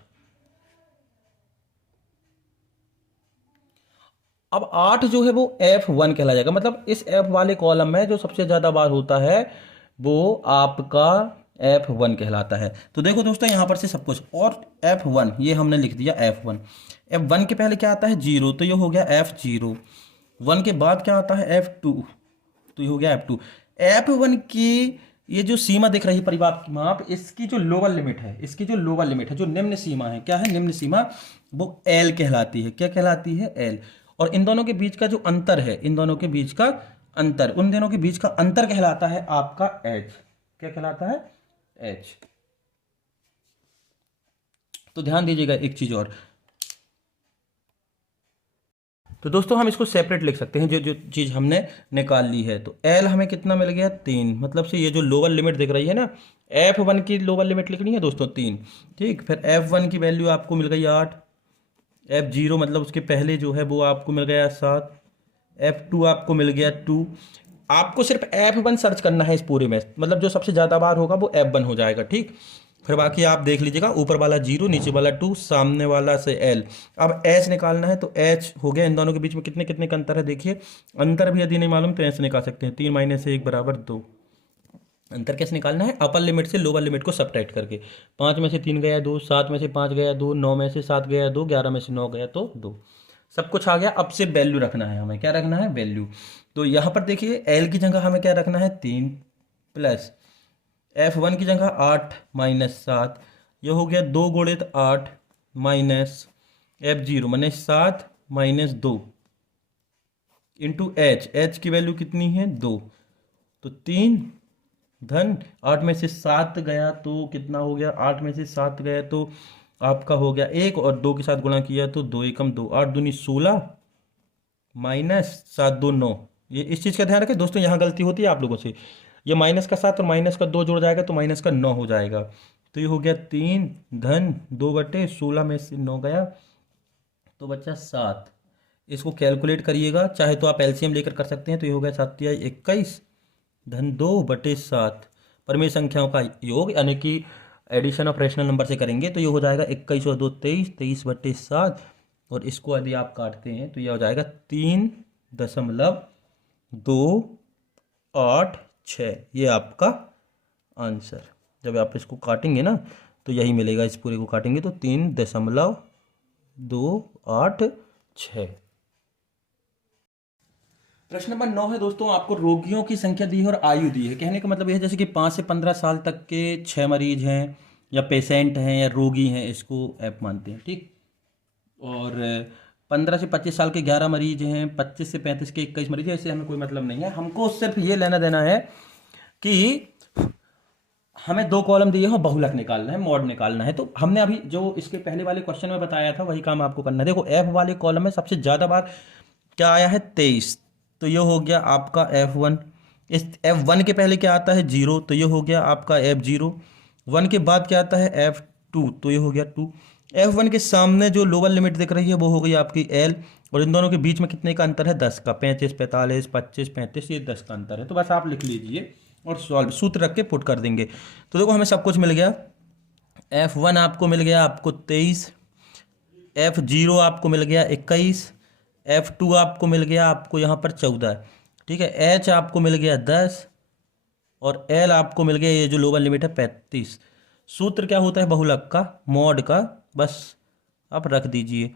अब 8 जो है वो F1 कहला जाएगा, मतलब इस F वाले कॉलम में जो सबसे ज़्यादा बार होता है वो आपका F1 कहलाता है। तो देखो दोस्तों यहाँ पर से सब कुछ, और F1 ये हमने लिख दिया F1। F1 के पहले क्या आता है? 0, तो ये हो गया F0। 1 के बाद क्या आता है? F2, तो ये हो गया F2। F1 की ये जो सीमा दिख रही है, परिवार की माप, इसकी जो लोअर लिमिट है, इसकी जो लोअर लिमिट है, जो निम्न सीमा है, क्या है निम्न सीमा? वो L कहलाती है। क्या कहलाती है? L। और इन दोनों के बीच का जो अंतर है, इन दोनों के बीच का अंतर, उन दोनों के बीच का अंतर कहलाता है आपका H। क्या कहलाता है? H। तो ध्यान दीजिएगा एक चीज और, तो दोस्तों हम इसको सेपरेट लिख सकते हैं, जो जो चीज़ हमने निकाल ली है। तो L हमें कितना मिल गया? 3। मतलब से ये जो लोअर लिमिट दिख रही है ना, F1 की लोअर लिमिट लिखनी है दोस्तों 3। ठीक, फिर F1 की वैल्यू आपको मिल गई 8। F0 मतलब उसके पहले जो है वो आपको मिल गया 7। F2 आपको मिल गया 2। आपको सिर्फ F1 सर्च करना है इस पूरे में, मतलब जो सबसे ज़्यादा बार होगा वो F1 हो जाएगा। ठीक, फिर बाकी आप देख लीजिएगा, ऊपर वाला 0, नीचे वाला 2, सामने वाला से L। अब H निकालना है, तो H हो गया। इन दोनों के बीच में कितने कितने का अंतर है देखिए, अंतर भी यदि नहीं मालूम तो ऐसे निकाल सकते हैं, 3 - 1 बराबर 2। अंतर कैसे निकालना है? अपर लिमिट से लोअर लिमिट को सब्ट्रैक्ट करके। 5 में से 3 गया 2, 7 में से 5 गया 2, 9 में से 7 गया 2, 11 में से 9 गया तो 2। सब कुछ आ गया। अब से वैल्यू रखना है हमें, क्या रखना है? वैल्यू। तो यहाँ पर देखिए L की जगह हमें क्या रखना है? 3 प्लस F1 की जगह 8 - 7, ये हो गया 2 गुणित 8 माइनस F0 मैंने 7 - 2 इंटू H की वैल्यू कितनी है? 2। तो 3 धन 8 में से 7 गया तो कितना हो गया? 8 में से 7 गया तो आपका हो गया 1, और 2 के साथ गुणा किया तो 2 एकम 2, 8 दूनी 16 माइनस 7 2 9। ये इस चीज़ का ध्यान रखें दोस्तों, यहाँ गलती होती है आप लोगों से। ये माइनस का 7 और माइनस का 2 जुड़ जाएगा तो माइनस का 9 हो जाएगा। तो ये हो गया 3 धन 2/16 में से 9 गया तो बचा 7। इसको कैलकुलेट करिएगा, चाहे तो आप एलसीएम लेकर कर सकते हैं। तो ये हो गया 7 × 21 धन 2/7। परमेय संख्याओं का योग, यानी कि एडिशन ऑफ रेशनल नंबर से करेंगे तो ये हो जाएगा 21 और 2 23, 23/7। और इसको यदि आप काटते हैं तो यह हो जाएगा 3.286। ये आपका आंसर। जब आप इसको काटेंगे ना तो यही मिलेगा, इस पूरे को काटेंगे तो 3.286। प्रश्न नंबर 9 है दोस्तों, आपको रोगियों की संख्या दी है और आयु दी है। कहने का मतलब यह है जैसे कि 5 से 15 साल तक के 6 मरीज हैं या पेशेंट हैं या रोगी हैं, इसको ऐप मानते हैं, ठीक। और 15 से 25 साल के 11 मरीज हैं, 25 से 35 के 21 मरीज हैं, इससे हमें कोई मतलब नहीं है। हमको सिर्फ ये लेना देना है कि हमें 2 कॉलम दिए हैं, बहुलक निकालना है, मॉड निकालना है। तो हमने अभी जो इसके पहले वाले क्वेश्चन में बताया था वही काम आपको करना है। देखो एफ वाले कॉलम में सबसे ज़्यादा बार क्या आया है 23, तो ये हो गया आपका F1। इस F1 के पहले क्या आता है 0, तो ये हो गया आपका F0। 1 के बाद क्या आता है F2, तो ये हो गया 2। F1 के सामने जो लोअर लिमिट दिख रही है वो हो गई आपकी L, और इन दोनों के बीच में कितने का अंतर है 10 का, 35 45 25 35, ये 10 का अंतर है। तो बस आप लिख लीजिए और सॉल्व सूत्र रख के पुट कर देंगे। तो देखो हमें सब कुछ मिल गया। F1 आपको मिल गया आपको 23, F0 आपको मिल गया 21, F2 आपको मिल गया आपको यहाँ पर 14, ठीक है। H आपको मिल गया 10 और L आपको मिल गया ये जो लोअर लिमिट है 35। सूत्र क्या होता है बहुलक का, मॉड का, बस आप रख दीजिए।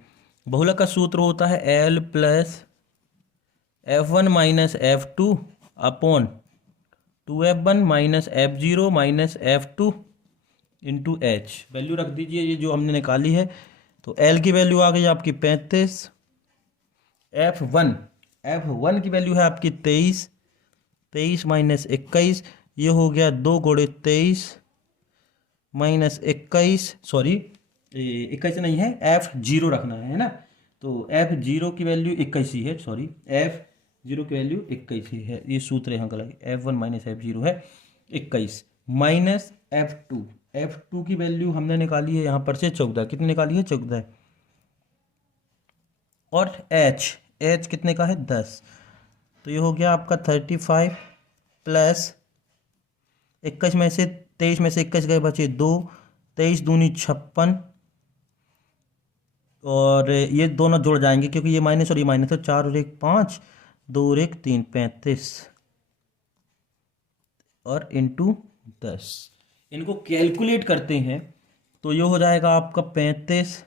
बहुलक का सूत्र होता है L plus F1 minus F2 upon 2F1 minus F0 minus F2 into H। Value रख दीजिए ये जो हमने निकाली है। तो L की वैल्यू आ गई आपकी 35, F1 की वैल्यू है आपकी 23, 23 माइनस 21, ये हो गया 2 गुणे 23 माइनस 21, सॉरी 21 नहीं है, F0 रखना है ना। तो F0 की वैल्यू 21 ही है, सॉरी F0 की वैल्यू 21 ही है, ये सूत्र यहाँ गलत है। F1 माइनस F0 है 21 माइनस F2 की वैल्यू हमने निकाली है यहाँ पर से 14, कितनी निकाली है 14, और H कितने का है 10, तो ये हो गया आपका 35 प्लस 21 में से 23 में से 21 गए बचे 2, 23 दूनी 56, और ये दोनों जुड़ जाएंगे क्योंकि ये माइनस और ये माइनस, तो 4 और 1 5, 2 और 1 3, 35 और इंटू 10। इनको कैलकुलेट करते हैं तो ये हो जाएगा आपका 35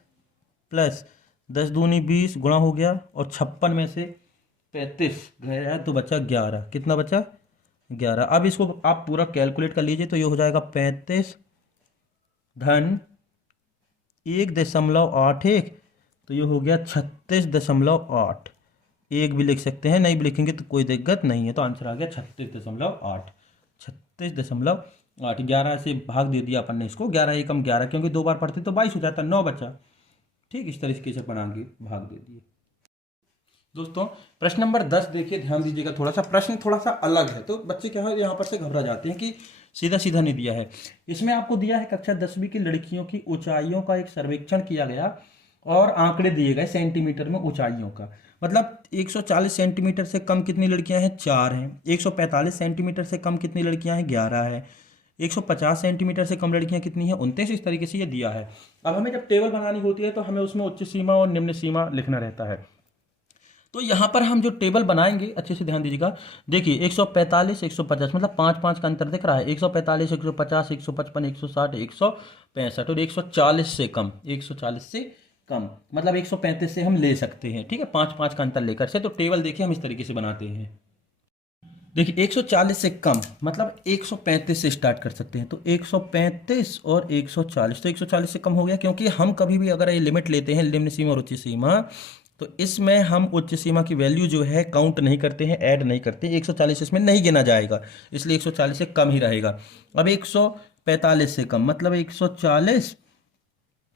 प्लस 10 दूनी 20 गुणा हो गया, और 56 में से 35 गया तो बचा 11, कितना बचा 11। अब इसको आप पूरा कैलकुलेट कर लीजिए तो ये हो जाएगा 35 धन 1.81, तो ये हो गया 36.8। एक भी लिख सकते हैं, नहीं भी लिखेंगे तो कोई दिक्कत नहीं है। तो आंसर आ गया 36.8, 36.8। 11 से भाग दे दिया अपन ने इसको, 11 एकम 11, क्योंकि 2 बार पढ़ते तो 22 हो जाता, 9 बचा, ठीक। इस तरीके से बना के भाग दे दिए। दोस्तों प्रश्न नंबर 10 देखिए, ध्यान दीजिएगा, थोड़ा सा प्रश्न थोड़ा सा अलग है, तो बच्चे क्या है यहाँ पर से घबरा जाते हैं कि सीधा सीधा नहीं दिया है। इसमें आपको दिया है कक्षा 10वीं की लड़कियों की ऊंचाइयों का एक सर्वेक्षण किया गया और आंकड़े दिए गए सेंटीमीटर में ऊंचाइयों का। मतलब 140 सेंटीमीटर से कम कितनी लड़कियां हैं 4 हैं, 145 सेंटीमीटर से कम कितनी लड़कियां हैं 11 है, 150 सेंटीमीटर से कम लड़कियां कितनी हैं 29। इस तरीके से ये दिया है। अब हमें जब टेबल बनानी होती है तो हमें उसमें उच्च सीमा और निम्न सीमा लिखना रहता है। तो यहाँ पर हम जो टेबल बनाएंगे अच्छे से ध्यान दीजिएगा। देखिए 145 150 मतलब 5 का अंतर दिख रहा है, 145 150 155 160 165 और 140 से कम, 140 से कम मतलब 135 से हम ले सकते हैं, ठीक है, 5 का अंतर लेकर से। तो टेबल देखिए हम इस तरीके से बनाते हैं। देखिए 140 से कम मतलब 135 से स्टार्ट कर सकते हैं, तो 135 और 140, तो 140 से कम हो गया, क्योंकि हम कभी भी अगर ये लिमिट लेते हैं निम्न सीमा और उच्च सीमा, तो इसमें हम उच्च सीमा की वैल्यू जो है काउंट नहीं करते हैं, ऐड नहीं करते, 140 इसमें नहीं गिना जाएगा, इसलिए 140 से कम ही रहेगा। अब 145 से कम मतलब 140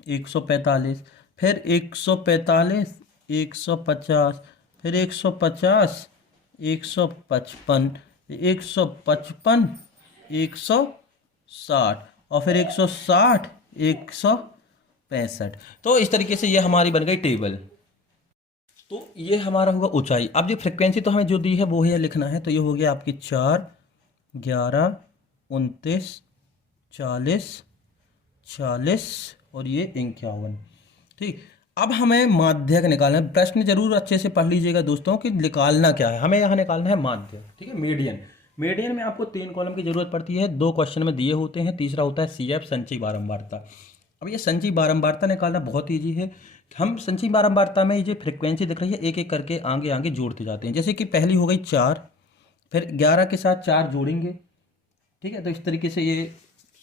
145, फिर 145 150, फिर 150 155 155 160 और फिर 160 165। तो इस तरीके से ये हमारी बन गई टेबल। तो ये हमारा होगा ऊंचाई। अब जो फ्रिक्वेंसी तो हमें जो दी है वो ही लिखना है, तो ये हो गया आपकी 4 11 29 40 40 और ये 51, ठीक। अब हमें माध्यक निकालना है। प्रश्न जरूर अच्छे से पढ़ लीजिएगा दोस्तों कि निकालना क्या है। हमें यहाँ निकालना है माध्यक, ठीक है, मीडियन। मीडियन में आपको 3 कॉलम की जरूरत पड़ती है, 2 क्वेश्चन में दिए होते हैं, तीसरा होता है CF संचयी बारंबारता। अब ये संचयी बारंबारता निकालना बहुत ईजी है, हम संचयी बारंबारता में ये जो फ्रिक्वेंसी दिख रही है एक एक करके आगे आगे जोड़ते जाते हैं। जैसे कि पहली हो गई 4, फिर 11 के साथ 4 जोड़ेंगे, ठीक है। तो इस तरीके से ये,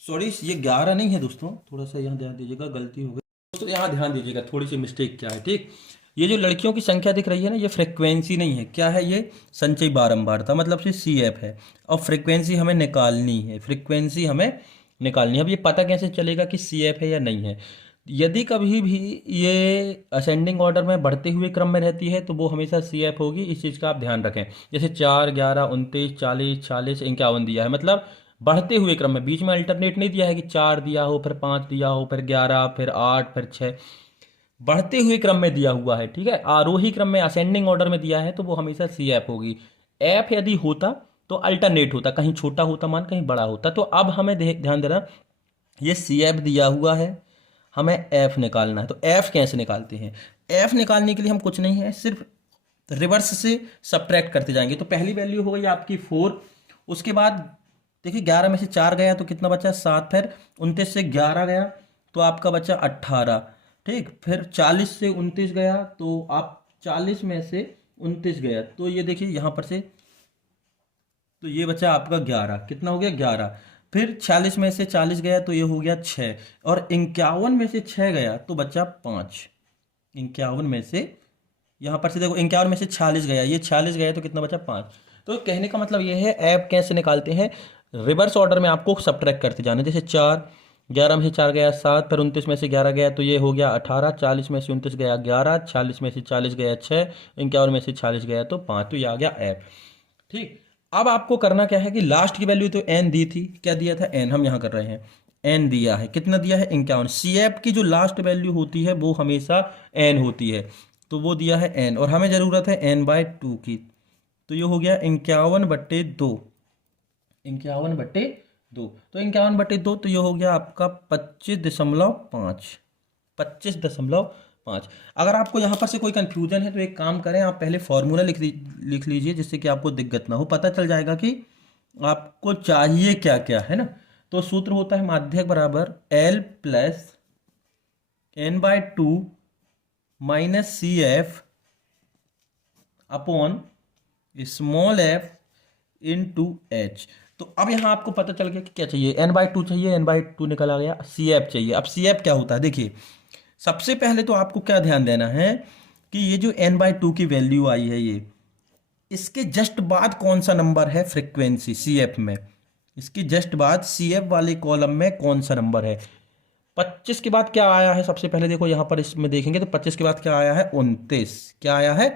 सॉरी ये 11 नहीं है दोस्तों, थोड़ा सा यहाँ ध्यान दीजिएगा, गलती हो गई दोस्तों, यहाँ ध्यान दीजिएगा, थोड़ी सी मिस्टेक क्या है, ठीक। ये जो लड़कियों की संख्या दिख रही है ना, ये फ्रिक्वेंसी नहीं है, क्या है, ये संचयी बारंबारता मतलब से CF है। और फ्रिक्वेंसी हमें निकालनी है, फ्रिक्वेंसी हमें निकालनी है। अब ये पता कैसे चलेगा कि CF है या नहीं है? यदि कभी भी ये असेंडिंग ऑर्डर में बढ़ते हुए क्रम में रहती है तो वो हमेशा CF होगी, इस चीज़ का आप ध्यान रखें। जैसे 4, 11, 29, 40, 46, 51 दिया है, मतलब बढ़ते हुए क्रम में, बीच में अल्टरनेट नहीं दिया है कि 4 दिया हो फिर 5 दिया हो फिर 11 फिर 8 फिर 6, बढ़ते हुए क्रम में दिया हुआ है, ठीक है। आरोही क्रम में असेंडिंग ऑर्डर में दिया है तो वो हमेशा CF होगी। एफ यदि होता तो अल्टरनेट होता, कहीं छोटा होता मान, कहीं बड़ा होता। तो अब हमें ध्यान देना, ये CF दिया हुआ है, हमें F निकालना है। तो F कैसे निकालते हैं? F निकालने के लिए हम कुछ नहीं है, सिर्फ रिवर्स से सब्ट्रैक्ट करते जाएंगे। तो पहली वैल्यू हो गई आपकी 4, उसके बाद देखिए 11 में से 4 गया तो कितना बचा, 7, फिर 29 से 11 गया तो आपका बचा 18, ठीक। फिर 40 से 29 गया तो आप 40 में से 29 गया तो ये देखिए यहाँ पर से, तो ये बचा आपका 11, कितना हो गया 11। फिर 46 में से 40 गया तो ये हो गया 6, और 51 में से 6 गया तो बचा 5। 51 में से, यहाँ पर से देखो 51 में से 46 गया, ये 46 गया तो कितना बचा 5। तो कहने का मतलब ये है, ऐप कैसे निकालते हैं, रिवर्स ऑर्डर में आपको सब्ट्रैक्ट करते जाना। जैसे 4, 11 में से 4 गया 7, फिर 29 में से 11 गया तो ये हो गया 18, 40 में से 29 गया 11, 46 में से 40 गया 6, 51 में से 40 गया तो 5, तो ये आ गया ऐप, ठीक। अब आपको करना क्या है कि लास्ट की वैल्यू तो n दी थी, क्या दिया था n, हम यहाँ कर रहे हैं, n दिया है, कितना दिया है 51। CF की जो लास्ट वैल्यू होती है वो हमेशा n होती है, तो वो दिया है n, और हमें ज़रूरत है n/2 की। तो ये हो गया 51/2, 51/2, तो 51/2 तो ये हो गया आपका 25.5, 25.5। अगर आपको यहाँ पर से कोई कंफ्यूजन है तो एक काम करें, आप पहले फॉर्मूला लिख लीजिए, जिससे कि आपको दिक्कत ना हो, पता चल जाएगा कि आपको चाहिए क्या क्या, है ना। तो सूत्र होता है माध्यक बराबर L plus n/2 minus CF upon small f into H। तो अब यहाँ आपको पता चल गया कि क्या चाहिए, n/2 चाहिए, n/2 निकल आ गया, CF चाहिए। अब CF क्या होता है, देखिए सबसे पहले तो आपको क्या ध्यान देना है कि ये जो n/2 की वैल्यू आई है, ये इसके जस्ट बाद कौन सा नंबर है फ्रीक्वेंसी CF में, इसके जस्ट बाद CF वाले कॉलम में कौन सा नंबर है। 25 के बाद क्या आया है, सबसे पहले देखो यहाँ पर इसमें देखेंगे तो 25 के बाद क्या आया है, 29, क्या आया है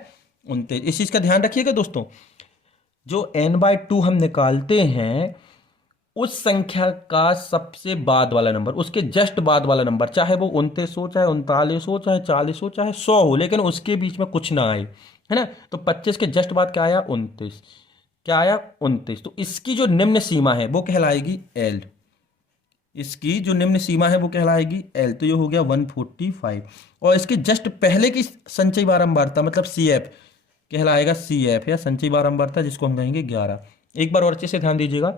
29। इस चीज़ का ध्यान रखिएगा दोस्तों, जो n/2 हम निकालते हैं उस संख्या का सबसे बाद वाला नंबर, उसके जस्ट बाद वाला नंबर, चाहे वो 29 हो, चाहे 39 हो, चाहे 40 हो, चाहे 100 हो, लेकिन उसके बीच में कुछ ना आए, है ना। तो 25 के जस्ट बाद क्या आया 29, क्या आया 29। तो इसकी जो निम्न सीमा है वो कहलाएगी L, इसकी जो निम्न सीमा है वो कहलाएगी L। तो ये हो गया 145, और इसके जस्ट पहले की संचयी बारंबारता मतलब CF कहलाएगा CF या संचयी बारंबारता, जिसको हम कहेंगे 11। एक बार और अच्छे से ध्यान दीजिएगा,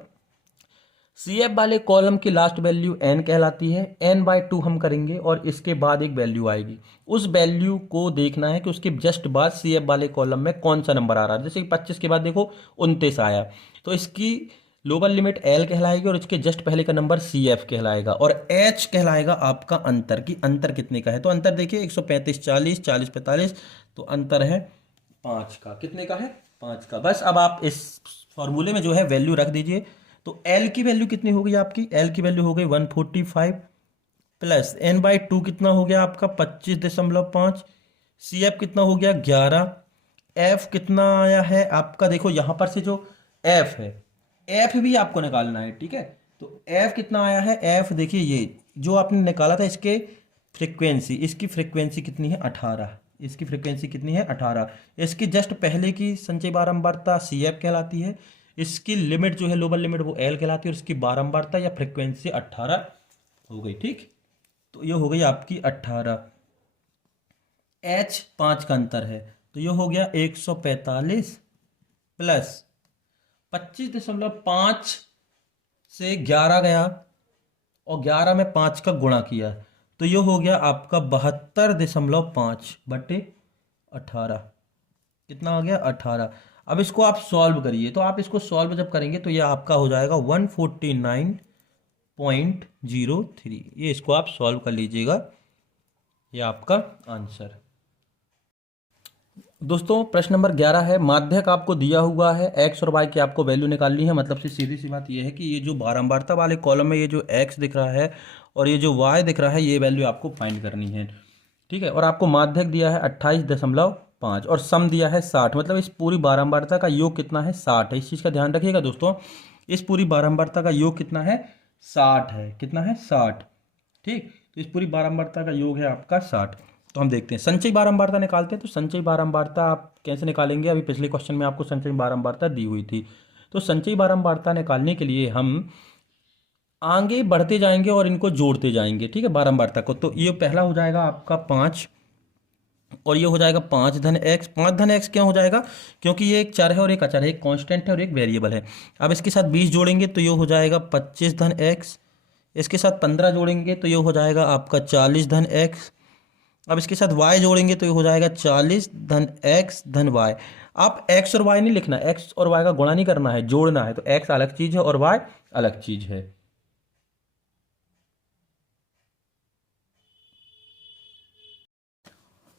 CF वाले कॉलम की लास्ट वैल्यू n कहलाती है, n/2 हम करेंगे और इसके बाद एक वैल्यू आएगी, उस वैल्यू को देखना है कि उसके जस्ट बाद CF वाले कॉलम में कौन सा नंबर आ रहा है। जैसे कि 25 के बाद देखो 29 आया, तो इसकी लोअर लिमिट L कहलाएगी और इसके जस्ट पहले का नंबर CF कहलाएगा, और H कहलाएगा आपका अंतर, की अंतर कितने का है। तो अंतर देखिए 135, 40, 40, 45, तो अंतर है 5 का, कितने का है 5 का। बस अब आप इस फॉर्मूले में जो है वैल्यू रख दीजिए। तो L की वैल्यू कितनी हो गई आपकी, L की वैल्यू हो गई 145 प्लस n/2 कितना हो गया आपका 25.5, CF कितना हो गया 11, F कितना आया है आपका, देखो यहाँ पर से जो F है, F भी आपको निकालना है, ठीक है। तो F कितना आया है, F देखिए ये जो आपने निकाला था, इसके फ्रीक्वेंसी, इसकी फ्रीक्वेंसी कितनी है 18, इसकी फ्रीक्वेंसी कितनी है 18। इसकी जस्ट पहले की संचयी बारंबारता CF कहलाती है, इसकी लिमिट जो है लोअर लिमिट वो L कहलाती है, और इसकी बारंबारता या फ्रीक्वेंसी 18 हो गई, ठीक। तो ये हो गई आपकी 18, H 5 का अंतर है, तो ये हो गया 145 प्लस 25.5 से 11 गया और 11 में 5 का गुणा किया, तो तो ये हो गया आपका 72.5/18। कितना आ गया? 18। अब इसको आप सॉल्व करिए, तो आप इसको सॉल्व जब करेंगे तो ये आपका हो जाएगा 149.03। ये इसको आप सॉल्व कर लीजिएगा, ये आपका आंसर। दोस्तों प्रश्न नंबर 11 है, माध्यक आपको दिया हुआ है, एक्स और वाई की आपको वैल्यू निकालनी है। मतलब से सीधी सी बात ये है कि ये जो बारंबारता वाले कॉलम में ये जो एक्स दिख रहा है और ये जो वाई दिख रहा है, ये वैल्यू आपको फाइंड करनी है। ठीक है, और आपको माध्यक दिया है 28.5 और सम दिया है 60। मतलब इस पूरी बारंबारता का योग कितना है? 60 है। इस चीज़ का ध्यान रखिएगा दोस्तों, इस पूरी बारंबारता का योग कितना है? 60 है। कितना है? 60। ठीक, तो इस पूरी बारंबारता का योग है आपका 60। तो हम देखते हैं संचयी बारंबारता निकालते हैं। तो संचयी बारंबारता आप कैसे निकालेंगे? अभी पिछले क्वेश्चन में आपको संचयी बारंबारता दी हुई थी। तो संचयी बारंबारता निकालने के लिए हम आगे बढ़ते जाएंगे और इनको जोड़ते जाएंगे। ठीक है, बारंबारता को। तो ये पहला हो जाएगा आपका 5 और ये हो जाएगा 5 धन एक्स। 5 धन एक्स क्यों हो जाएगा? क्योंकि ये एक चर है और एक अचर है, एक कांस्टेंट है और एक वेरिएबल है। अब इसके साथ 20 जोड़ेंगे तो ये हो जाएगा 25 धन एक्स। इसके साथ 15 जोड़ेंगे तो ये हो जाएगा आपका 40 धन एक्स। अब इसके साथ y जोड़ेंगे तो ये हो जाएगा 40 धन x धन y। आप x और y नहीं लिखना, x और y का गुणा नहीं करना है, जोड़ना है। तो x अलग चीज है और y अलग चीज है।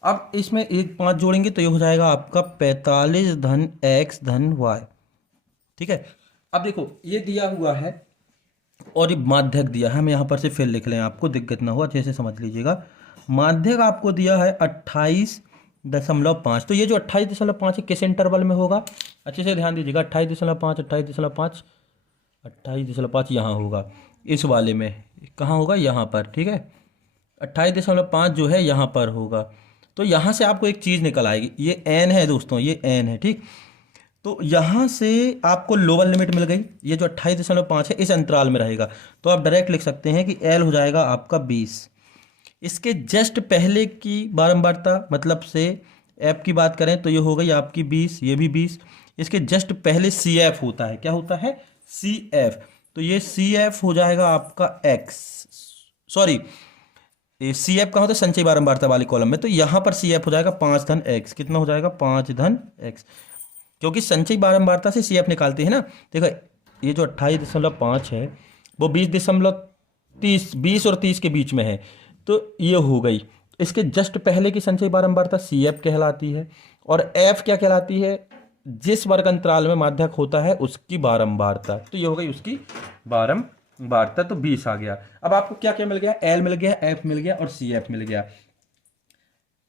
अब इसमें एक 5 जोड़ेंगे तो ये हो जाएगा आपका 45 धन x धन y। ठीक है, अब देखो ये दिया हुआ है और ये माध्यक दिया है। हम यहाँ पर से फिर लिख लें, आपको दिक्कत ना हो, अच्छे से समझ लीजिएगा। माध्यक आपको दिया है 28.5। तो ये जो 28.5 है किस इंटरवल में होगा? अच्छे से ध्यान दीजिएगा। 28.5 28.5 28.5 यहाँ होगा, इस वाले में। कहाँ होगा? यहाँ पर। ठीक है, 28.5 जो है यहाँ पर होगा। तो यहाँ से आपको एक चीज़ निकल आएगी, ये n है दोस्तों, ये n है। ठीक, तो यहाँ से आपको लोअर लिमिट मिल गई। ये जो 28.5 है इस अंतराल में रहेगा, तो आप डायरेक्ट लिख सकते हैं कि L हो जाएगा आपका 20। इसके जस्ट पहले की बारंबारता, मतलब से f की बात करें तो ये हो गई आपकी 20, ये भी 20। इसके जस्ट पहले CF होता है। क्या होता है? CF। तो ये CF हो जाएगा आपका x, सॉरी CF कहाँ होता है? संचयी बारंबारता वाले कॉलम में। तो यहाँ पर CF हो जाएगा 5 धन x। कितना हो जाएगा? 5 धन x, क्योंकि संचयी बारंबारता से CF निकालते हैं ना। देखो ये जो 28.5 है वो 20 और 30 के बीच में है, तो ये हो गई। इसके जस्ट पहले की संचयी बारंबारता CF कहलाती है और F क्या कहलाती है? जिस वर्ग अंतराल में माध्यक होता है उसकी बारंबारता। तो ये हो गई उसकी बारंबारता। तो 20 आ गया। अब आपको क्या क्या मिल गया? L मिल गया, F मिल गया और CF मिल गया।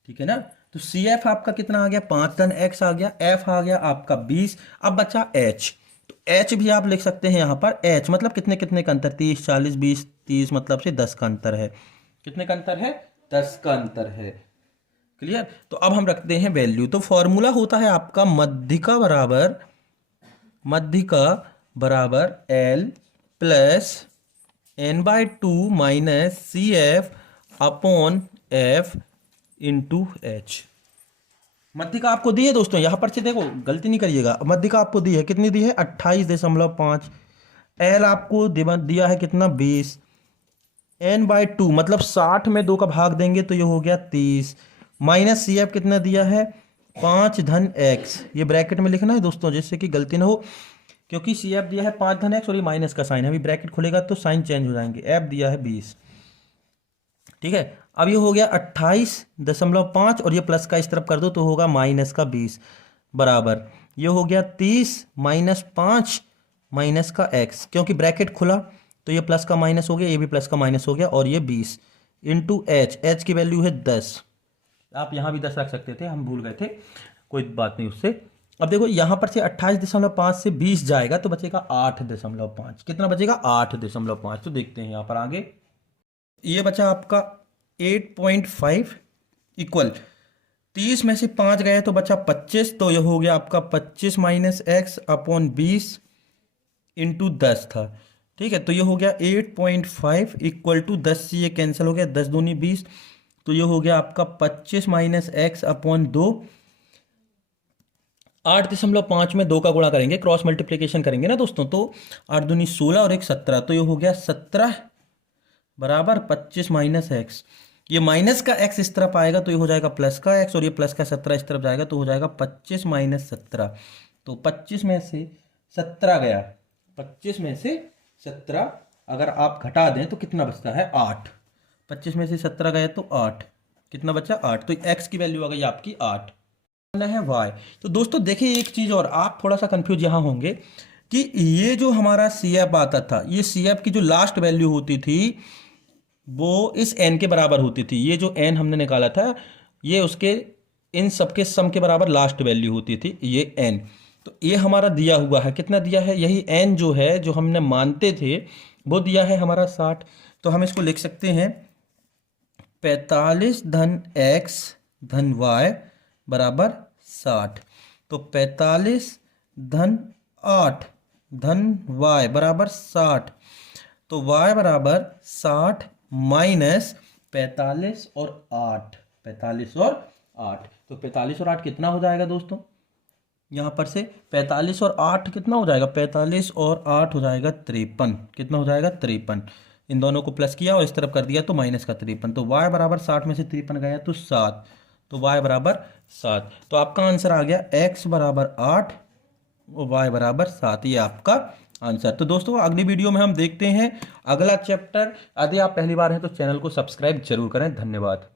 ठीक है ना, तो CF आपका कितना आ गया? 5 धन x आ गया। F आ गया आपका 20। अब बचा H, तो H भी आप लिख सकते हैं यहाँ पर। H मतलब कितने कितने का अंतर? 30 40 20 30, मतलब से 10 का अंतर है। कितने का अंतर है? 10 का अंतर है। क्लियर? तो अब हम रखते हैं वैल्यू। तो फॉर्मूला होता है आपका मध्यिका बराबर L plus n/2 minus CF upon F into H। मध्यिका आपको दी है दोस्तों, यहां पर से देखो गलती नहीं करिएगा। मध्यिका आपको दी है, कितनी दी है? 28.5। L आपको दिया है कितना? 20। n/2 मतलब 60 में 2 का भाग देंगे तो ये हो गया 30। माइनस CF कितना दिया है? 5 धन x। ये ब्रैकेट में लिखना है दोस्तों, जिससे कि गलती ना हो, क्योंकि CF दिया है 5 धन x और ये माइनस का साइन है। अभी ब्रैकेट खुलेगा तो साइन चेंज हो जाएंगे। F दिया है 20। ठीक है, अब ये हो गया 28.5 और ये प्लस का इस तरफ कर दो तो होगा माइनस का 20 बराबर ये हो गया 30 माइनस 5 माइनस का x, क्योंकि ब्रैकेट खुला तो ये प्लस का माइनस हो गया, ये भी प्लस का माइनस हो गया और ये 20 इंटू h की वैल्यू है 10। आप यहाँ भी 10 रख सकते थे, हम भूल गए थे, कोई बात नहीं उससे। अब देखो यहाँ पर से 28.5 से 20 जाएगा तो बचेगा 8.5। कितना बचेगा? 8.5। तो देखते हैं यहाँ पर आगे। ये बचा आपका 8.5 इक्वल 30 में से 5 गए तो बचा 25। तो ये हो गया आपका 25 माइनस एक्स अपॉन 20 इंटू 10 था। ठीक है, तो ये हो गया 8.5 इक्वल टू 10 से ये कैंसिल हो गया, 10 दूनी 20। तो ये हो गया आपका 25 माइनस एक्स अपॉन 2। 8.5 में 2 का गुणा करेंगे, क्रॉस मल्टीप्लिकेशन करेंगे ना दोस्तों, तो 8 दूनी 16 और 1 17। तो ये हो गया 17 बराबर 25 माइनस एक्स। ये माइनस का x इस तरफ आएगा तो ये हो जाएगा प्लस का x, और ये प्लस का 17 इस तरफ जाएगा तो हो जाएगा 25 माइनस 17। तो 25 में से 17 गया, 25 में से 17 अगर आप घटा दें तो कितना बचता है 8। 25 में से 17 गया तो 8, कितना बचा 8, तो x की वैल्यू आ गई आपकी 8 है y। तो दोस्तों देखिए एक चीज और, आप थोड़ा सा कंफ्यूज यहाँ होंगे कि ये जो हमारा CF आता था, ये CF की जो लास्ट वैल्यू होती थी वो इस n के बराबर होती थी। ये जो n हमने निकाला था ये उसके इन सबके सम के बराबर लास्ट वैल्यू होती थी, ये n। तो ये हमारा दिया हुआ है, कितना दिया है, यही n जो है जो हमने मानते थे वो दिया है हमारा 60। तो हम इसको लिख सकते हैं 45 धन x धन y बराबर 60। तो 45 धन 8 धन y बराबर 60। तो y बराबर 60 माइनस 45 और 8, 45 और 8। तो 45 और 8 कितना हो जाएगा दोस्तों, यहाँ पर से 45 और 8 कितना हो जाएगा, 45 और 8 हो जाएगा 53। कितना हो जाएगा 53। इन दोनों को प्लस किया और इस तरफ कर दिया तो माइनस का 53। तो y बराबर 60 में से 53 गया तो 7, तो y बराबर 7। तो आपका आंसर आ गया x बराबर 8 और y बराबर 7, ये आपका आंसर। तो दोस्तों अगली वीडियो में हम देखते हैं अगला चैप्टर। यदि आप पहली बार हैं तो चैनल को सब्सक्राइब जरूर करें। धन्यवाद।